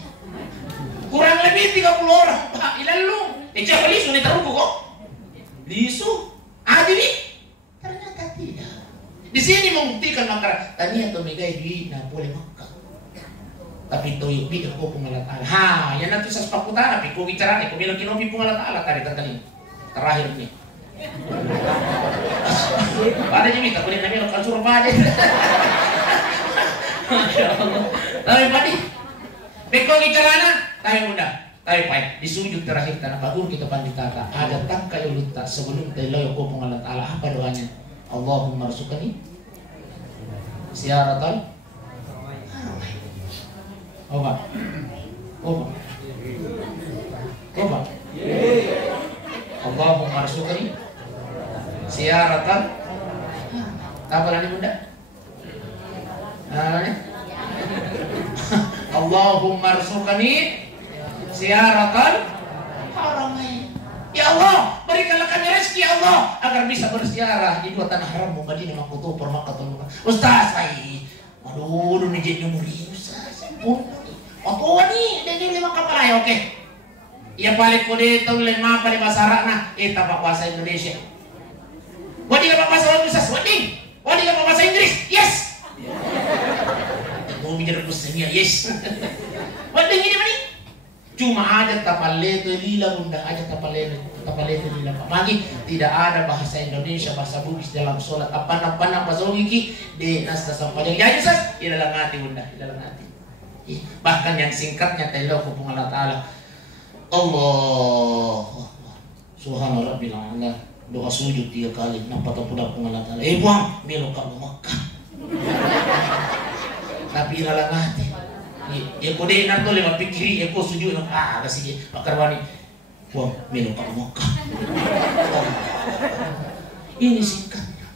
Kurang lebih 30 orang Pak. Ilalu. Siapa lisu ni taruh kok? Lisu? Ada ni? Ternyata tidak. Di sini membuktikan maka tanya atau megai duit na boleh makan. Tapi toyo bi ako pungalatala. Ha, yan natin sa spakutana. Piko bicara ni, kung bilang kinobi pungalatala, tadi tanggalin. Terakhir ni. Pada niya minta, kunin namin ang kalsuro pa niya. Tapi padi, piko bicara na, tayo muna. Tayo pa, disujud terakhir tanah bagur kita panditata. Ada tak kayo luta sebelum tayo ko pungalatala. Apa doanya? Allahumma rasukani siaratal Oba. Allahumma arzuqni siaratan. Apa lagi bunda? Allahumma arzuqni siaratan haramain. Ya Allah, berikanlah kami rezeki ya Allah agar bisa berziarah di dua tanah haram Madinah Makkah Makkah. Ustaz, aduh, ini jadi murid Ustaz. Oh ni, dia 5 kapal ay, okay. Ia balik ko dito 5 pali masara na. Tapak bahasa Indonesia. Wadi ka pa bahasa Inggris, wadi ka pa bahasa Inggris. Yes. Mau menjadi pusingnya, yes. Wadi ini mani. Cuma aja tapaleto lila bunda, aja tapaleto lila. Magi tidak ada bahasa Indonesia, bahasa Bugis dalam sholat. Apa bahasa logiki di nasta sampajang. Ya Ustaz, ilalang hati bunda, ilalang hati. Bahkan yang singkatnya telo ko Allah Ta'ala Allah Subhana Rabbil A'la doa sujud 3 kali nampak pudak ko Allah Ta'ala buang melo ka Makkah tapi ilalang hati ya ko din nato lima pikiri ko sujud sige pakarwani buang melo ka Makkah ini singkatnya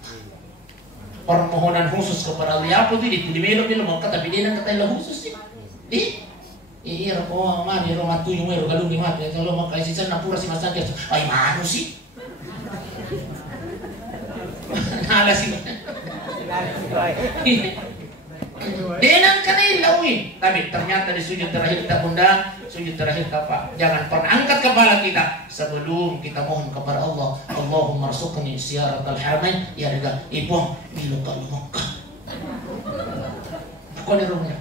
permohonan khusus kepada Allah apa tuh di melo Makkah tapi dia nang katanya khusus sih. Iya ko man iro matu yung iro galung ni mat kalau makaisi san napura si masan ay mano sih nala sih denang kanila tapi ternyata di sujud terakhir kita bunda sujud terakhir Pak jangan pernah angkat kepala kita sebelum kita mohon kepada Allah Allahumma arzuqni ziyaratal haramain ya daga ibu miluka Makkah aku di rumah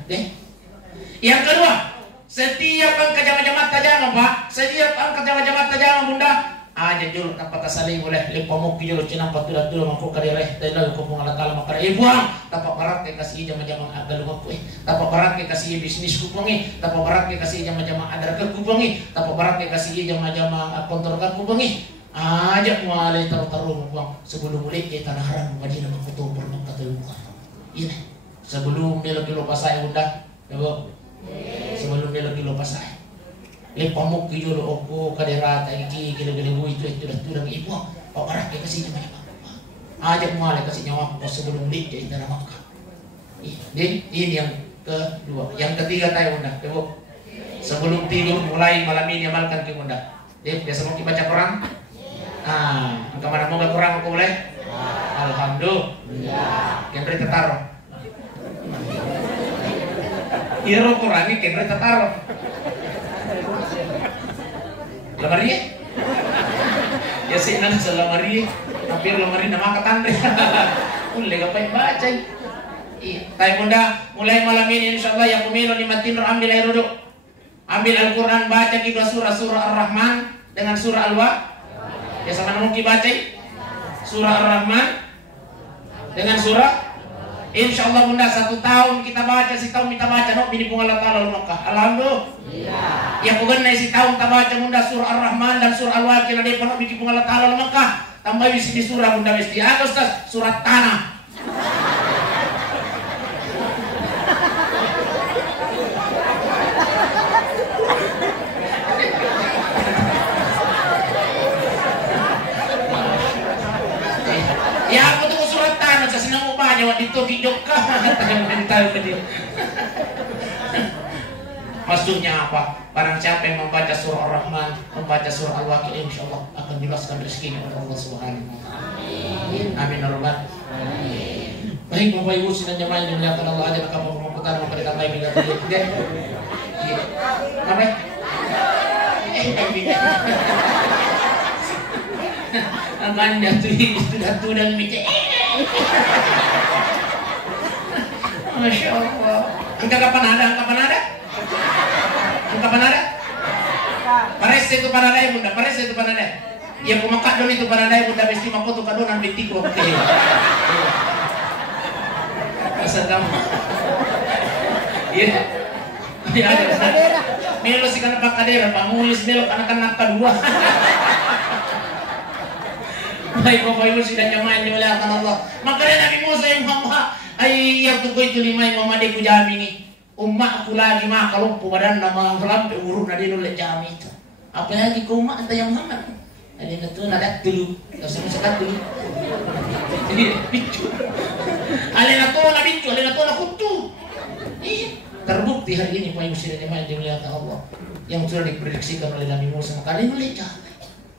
yang kedua, setiap angkat jamaah tajam Pak, setiap angkat jamaah tajam bunda, aja jul tanpa tasaling oleh lepamuk jul cina patulah dulu mangkuk kadireh, tadi ko pungalatala makara buang, tanpa barat ke kasih jamaah agak lupa tanpa barat ke kasih bisnis kupungi, tanpa barat ke kasih jamaah adar ke kupungi, tanpa barat ke kasih jamaah kontor ke kupungi, aja mulai taruh buang sebelum mulai ke tanah haram Madinah Makkah Makkah terbuka. Ini sebelum dia lagi lupa saya bunda, sebelum dia lagi lupa saya Lepamuk ki jolo oko kaderata iki gele-gele itu tudang ibu. Kok arah ke kasih nyawa. Ajak mulai kasih nyawa ko sebelum dia itu nama Makkah. Ini yang kedua. Yang ketiga tayo unda. Coba sebelum tidur mulai malam ini amalkan ke unda. Biasa mau baca Quran? Kemana mau Quran aku boleh? Alhamdulillah. Yang berita taruh. Iya Quran ini yang berita taruh. Lemari? Ya sih nanti selamari. Hampir lemari nama katan deh. Boleh ngapain baca? Iya. Tayo bunda mulai malam ini insyaallah yang pemilu di matin ambil air duduk. Ambil Al-Quran baca kita surah Ar-Rahman dengan surah Al-Wa. Ya sama mungkin baca surah Ar-Rahman dengan surah. Insyaallah bunda 1 tahun kita baca, si tahun kita baca no bini Allah Ta'ala Makkah. Alhamdulillah. Ya bukan si tahun kita baca bunda surah Ar-Rahman dan surah Al-Wa kira dia no bini Allah Ta'ala Makkah. Tambah di surah bunda mesti Agustus surat tanah. Ya aku tunggu surat tanah saya senang upahnya waktu itu hidup kah tahu dia. Maksudnya apa? Barang siapa yang membaca surah Ar-Rahman, membaca surah Al-Waqiah, insyaallah akan diluaskan rezekinya oleh Allah Subhanahu wa taala. Amin ya rabbal alamin. Baik Bapak Ibu sidang jemaah yang dimuliakan Allah, aja kamu mengumpulkan mau pada tambah bila dia. Apa? Akan jatuh dan mikir. Masya Allah. Engkau kapan ada? Pares itu panada ya bunda, pares itu panada. Ya kumakat dulu itu panada ya bunda, mesti makoto kadonan bintiku aku kaya. Asal kamu. Iya. Ya ada. Melo si kana pakadera, pangulis melo kana kedua. Baik Bapak Ibu sidang jemaah yang dimuliakan Allah. Makanya Nabi Musa yang Muhammad yang tuh itu lima yang Muhammad aku jami ni. Aku lagi mah kalau badan nama lampe urut nadi nolak jami itu. Apa lagi kau umat anta yang Muhammad? Ada itu nada dulu. Kau sama sekat dulu. Jadi picu. Alena tu na picu, alena tu na kutu. Terbukti hari ini Bapak Ibu sidang jemaah yang dimuliakan Allah. Yang sudah diprediksikan oleh Nabi Musa makanya nolak jami.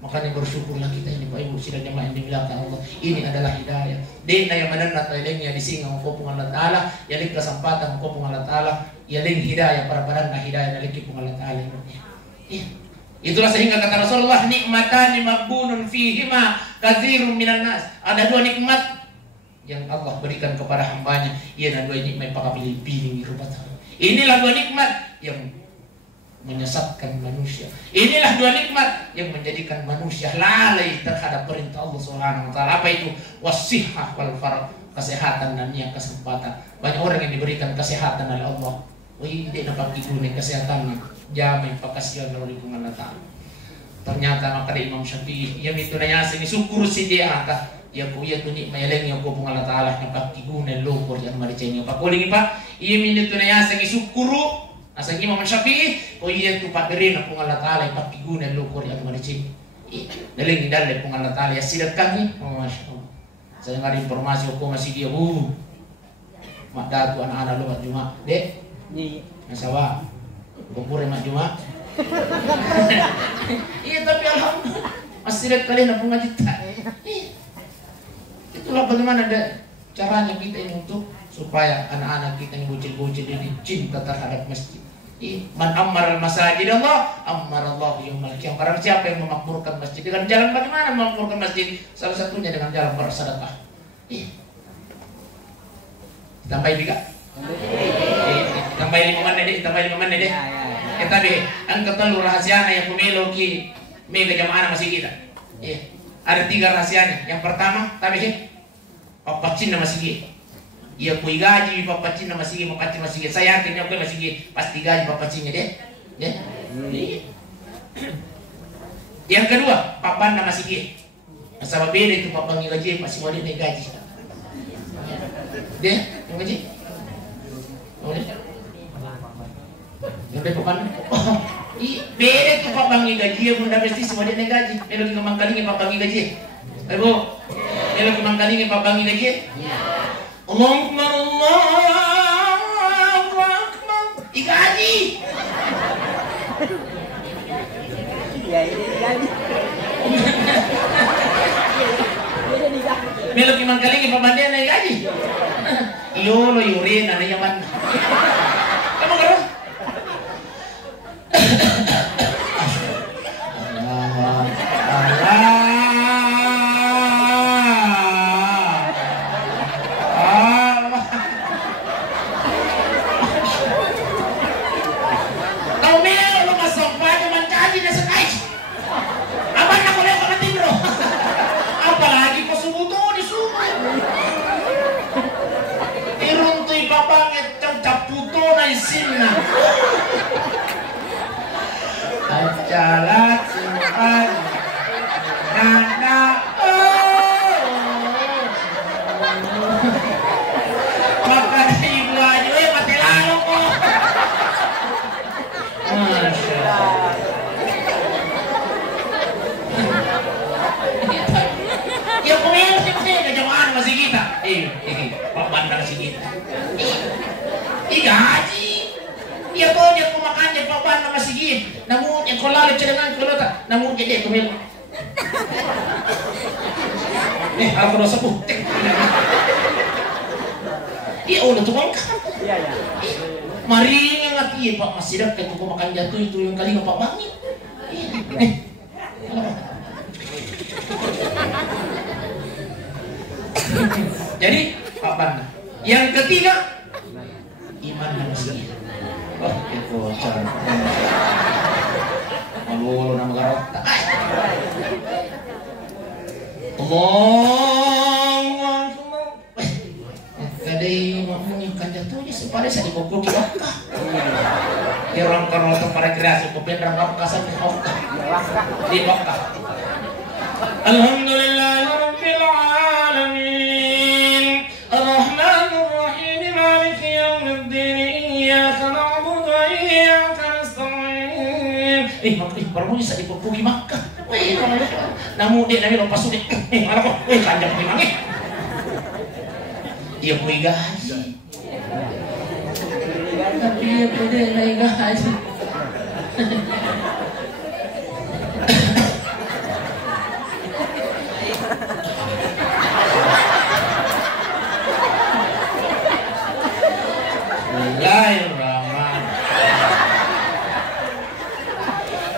Makanya bersyukurlah kita ini Pak Ibu sidang jemaah yang dimuliakan Allah. Ini adalah hidayah. Dina yang madanna tailengnya disinga ngopong Allah Taala, yaling kesempatan ngopong Allah Taala, yaling hidayah para padanna hidayah dari kipung Allah Taala. Itulah sehingga kata Rasulullah nikmatani maqbunun fihima katsirun minan nas. Ada 2 nikmat yang Allah berikan kepada hambanya. Ia 2 nikmat pakapilih-pilih rupa. Inilah 2 nikmat yang menyesatkan manusia. Inilah 2 nikmat yang menjadikan manusia lalai terhadap perintah Allah Subhanahu wa taala. Apa itu? Wasihah wal farah, kesehatan dan yang kesempatan. Banyak orang yang diberikan kesehatan oleh Allah. Wih, dia dapat guna kesehatannya. Jamin pakasihan dari lingkungan Allah. Ternyata maka Imam Syafi'i yang itu nanya sini syukur si dia kata ya ku ya tuni mayaleng yang ku Allah taala yang pakai guna lopor yang maricenya. Pak kuling Pak, iya minit tu nanya sini syukuru. Asal Imam Syafi'i, ko iya tu pakirin ang Allah Ta'ala ipapigunan lukor yang maricin. Daling idalay pong Allah Ta'ala sidak kami. Oh, Masya Allah. Saya nga informasi ko masih dia makdatu anak-anak lu Juma. Dek. Nasawa. Kumpure mat Juma. Iya tapi alhamdulillah masih sidak kalian na pong ngajita. Itulah bagaimana caranya kita ini untuk supaya anak-anak kita yang bocil-bocil ini cinta terhadap masjid. Man ammar al-masajid Allah, ammar Allah yaumal qiyamah. Barang siapa yang memakmurkan masjid dengan jalan bagaimana memakmurkan masjid? Salah satunya dengan jalan bersedekah. Tambahin juga. Tambahin 5 menit deh. Tapi ang ketelu rahasianya yang pemilu ki mega jamaah masih kita. Ada 3 rahasianya. Yang pertama, tapi papacin na masih iya kuy gaji papacin na masih papacin masih saya yakin ako masih pasti gaji papacin deh. Yang kedua, papan na masih sama beda itu papang gaji masih wali na gaji. Deh, yang gaji. Boleh. Yang papan. Beda tuh Pak Bangi gaji ya bunda mesti semua dia gaji. Melo kita mangkalingi Pak Bangi gaji. Ibu, melo kita mangkalingi Pak Bangi gaji. Allahumma Allahu Akbar. Igaji. Ya ini gaji. Melo kita mangkalingi Pak Bangi naik gaji. Iyo lo yurin ada yaman. Kamu karo? Sinna ajalat Tuhan nana makan ibu aja mati lalu kok. Masya Allah. Ya kumil kejamaan masih kita Pak Bandar masih kita gaji. Iya kok dia kumakannya Pak Ban nama Sigit. Namun yang kolal cadangan kalau tak. Namun jadi kumil. Aku dosa bu. Iya udah tukang kan. Iya ya. Mari ngati Pak masih dah ke tuku makan jatuh itu yang kali Pak Bangin. Jadi Pak Ban. Yang ketiga iman dan Sigit. Oh, itu cara. Malu nama garot. Allahu Akbar. Kadai ngomongin jatuhnya sepada saya dipukul di Okkah. Dia orang kalau para kreasi kupin orang Okkah sampai Okkah. Di Okkah. Alhamdulillahirabbil alamin. Ar-Rahmanir Rahim Maliki yaumiddin. Iyyaka na'budu wa iyyaka nasta'in. Baru bisa dipukugi Makkah. Namun dia nabi lepas sulit. Mana kok? Kanjak di mana? Dia punya gaji. Tapi dia punya gaji.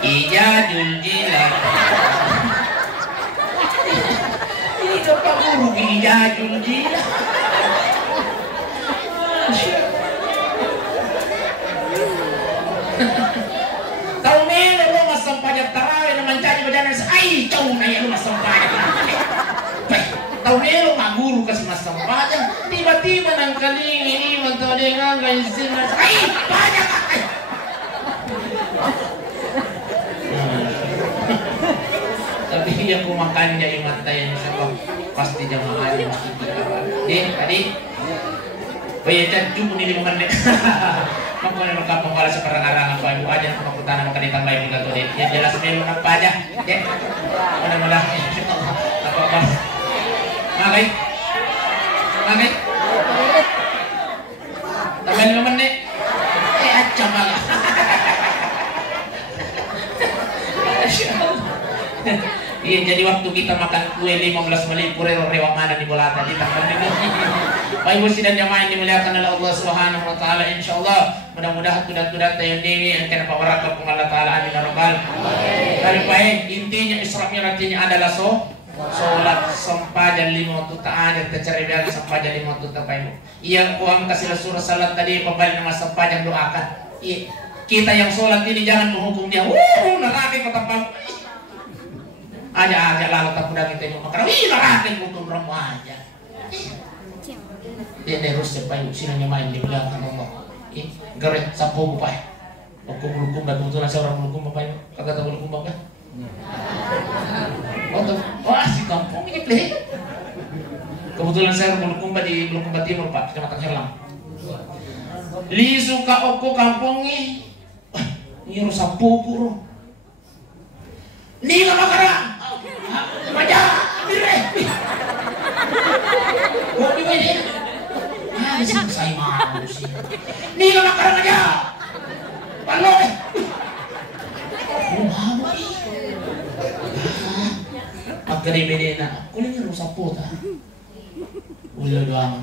Ijadul jilat. Itu Pak Guru Ijadul jilat. Tahu mele lo mas sampajak tarawih na mencari badan ai cau na ya lo mas sampajak. Tahu mele lo Pak Guru kasih mas sampajak tiba-tiba nang kaling ini mantau dengan guys ai pajak. Tapi yang ku makan jadi mata yang sebab pasti jamaah yang mesti tadi bayar cuma ni 5 menit. Makanya mereka pembalas sekarang-karang apa ibu aja sama kutana makan ditambah juga tuh deh. Yang jelas melu apa aja, ya. Mudah-mudahan apa-apa. Makai. Tambah 5 menit. Acam malah. Iya, jadi waktu kita makan kue 15 menit kurang rewak mana di bola tadi tambah ini. Bapak Ibu sidang jamaah yang dimuliakan oleh Allah Subhanahu wa taala, insyaallah mudah-mudahan tudat-tudat yang dewi yang kena pawarakah Allah taala amin ya rabbal alamin. Intinya Isra Mi'rajnya adalah salat sampajan 5 waktu ta'ala tercari sampajan 5 waktu Bapak Ibu. Yang uang kasih surah salat tadi pembalik nama sampajan doakan. Iya, kita yang salat ini jangan menghukum dia. Neraka kota Pam. Aja lalu tak mudah kita itu makan. Neraka hukum ramu aja. Dia terus sampai sinanya main di belakang Allah. Garet sapu Bapak. Hukum dan kebetulan seorang hukum Bapak. Kagak tahu hukum Bapak. Wah si kampung ini pleh. Kebetulan saya Bulukumba di Bulukumba Timur Pak, Kecamatan Herlang. Li suka oko kampung ini. Ini Nyuruh sampo puro. Nila makara. Maja. Dire. Kok di mana? Ah, saya mau sih. Nila makara aja. Palo. Mau. Agari bedena. Kuling nyuruh sampo ta. Ulo doang.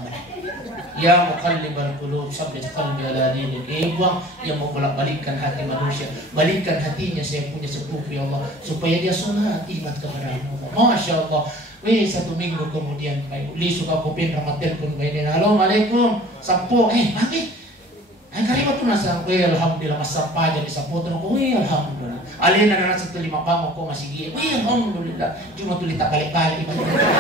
Ya muqallibal qulub sabbit qalbi ala dinik. Buang yang mau bolak-balikkan hati manusia, balikkan hatinya saya punya sepupu ya Allah supaya dia sholat ibadah kepada Allah. Masya Allah. Satu minggu kemudian li suka kupin ramat telepon bayi Assalamualaikum sampo mami kalimat tu nasa alhamdulillah masapa jadi sampo tu alhamdulillah alina nana 1.5 kamu kok masih gini alhamdulillah cuma tu litak balik-balik balik-balik.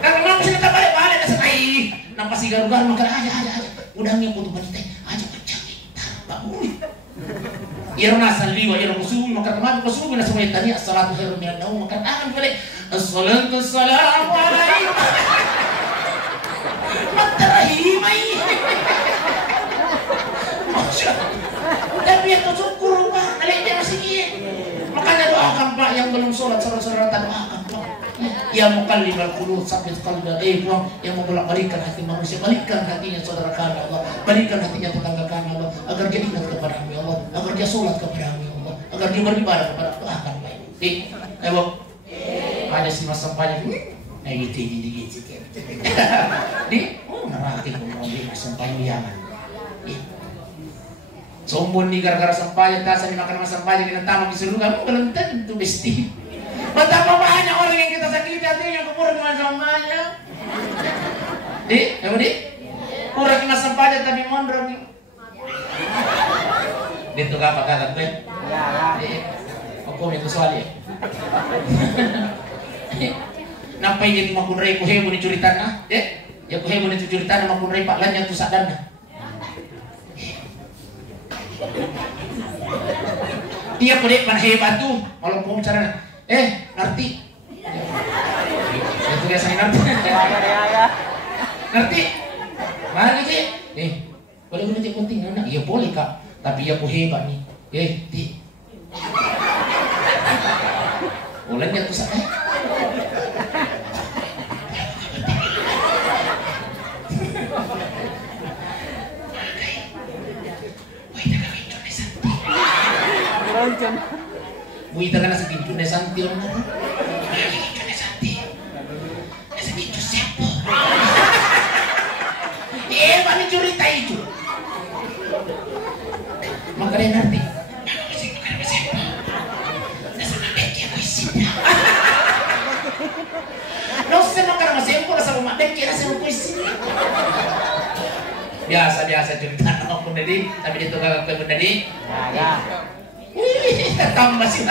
Kalau mau sini tak balik-balik dah sekali. Nampak si garu-garu makan aja. Udangnya putu bantai aja pecah. Tak boleh. Irna salli wa irna subuh makan kemana ke subuh nasa mulai tanya salatu khairun minan naum makan tangan balik. Assalamu alaikum. Matarahimai. Masya Allah. Tapi itu syukur Pak. Alihnya masih gini. Makanya doakan Pak yang belum sholat doakan Pak. Ya muqallibal qulub sabbit qalbi buang yang membolak-balikkan hati manusia, balikkan hatinya saudara kami Allah, balikkan hatinya tetangga kami Allah, agar dia ingat kepada-Mu ya Allah, agar dia sholat kepada-Mu ya Allah, agar dia beribadah kepada doakan Pak. Ayo ada si mas sampahnya gitu. Nerati kumrobi mas sampahnya yaman. Sombong nih gara-gara sampahnya tasan dimakan mas sampahnya kena tamak disuruh kamu belum tentu mesti. Betapa banyak orang yang kita sakiti hatinya kepura dengan sampahnya. Apa di? Kurang mas sampahnya tapi mondro nih. Itu apa kata gue? Aku itu soal ya. Napa ini cuma kunrai kuhebo ni curitan na? Ya kuhebo ni curitan na makunrai pak lanya tu sadar na. Dia pedek pan hebat tu, kalau mau bicara ngerti. Itu biasa ngerti. Ngerti? Mana sih? Boleh guna cek penting anak? Iya boleh kak, tapi ya aku hebat nih. Ti. Bolehnya tu sana. Buita kana sa kintu na santi on na. Kintu na santi. Sa kintu sepo. Mami cerita itu. Makanya nanti. No se makan masempo rasa rumah dek kira saya puisi. Biasa cerita aku tadi, tapi itu kakak aku tadi. Ya. Tambah sih.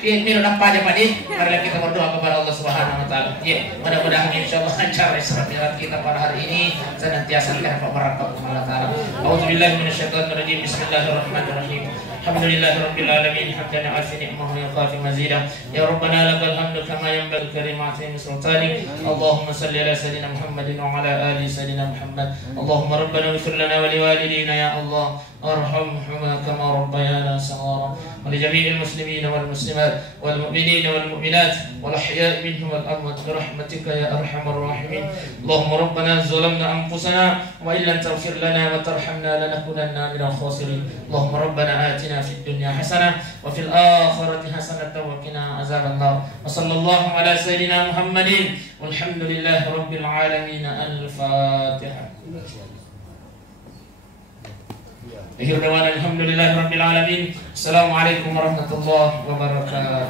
Ini nampak aja Pak Di. Mari kita berdoa kepada Allah Subhanahu wa taala. Ya, mudah-mudahan insyaallah lancar istirahat kita pada hari ini senantiasa kita berharap kepada Allah taala. A'udzubillahi minasyaitonir rajim. Bismillahirrahmanirrahim. Alhamdulillahirabbil alamin hamdan afi ni'mahu yaqafi mazida. Ya Rabbana lakal hamdu kama yanbaghi kalimati sultanik. Allahumma salli ala sayyidina Muhammadin wa ala ali sayyidina Muhammad. Allahumma rabbana ighfir lana wa liwalidina ya Allah. Arhamhuma kama rabbayana saghara. Wa li jami'il muslimin wal muslimat wal mu'minin wal mu'minat wal ahya'i minhum wal amwat bi rahmatika ya arhamar rahimin. Allahumma rabbana zalamna anfusana wa illam taghfir lana wa tarhamna lanakunanna minal khasirin. Allahumma rabbana atina fid dunya hasanah wa fil akhirati hasanah wa qina azaban nar. Wa sallallahu ala sayyidina Muhammadin walhamdulillahi rabbil alamin. Al-Fatihah. Alhamdulillahirabbil alamin. Assalamualaikum warahmatullahi wabarakatuh.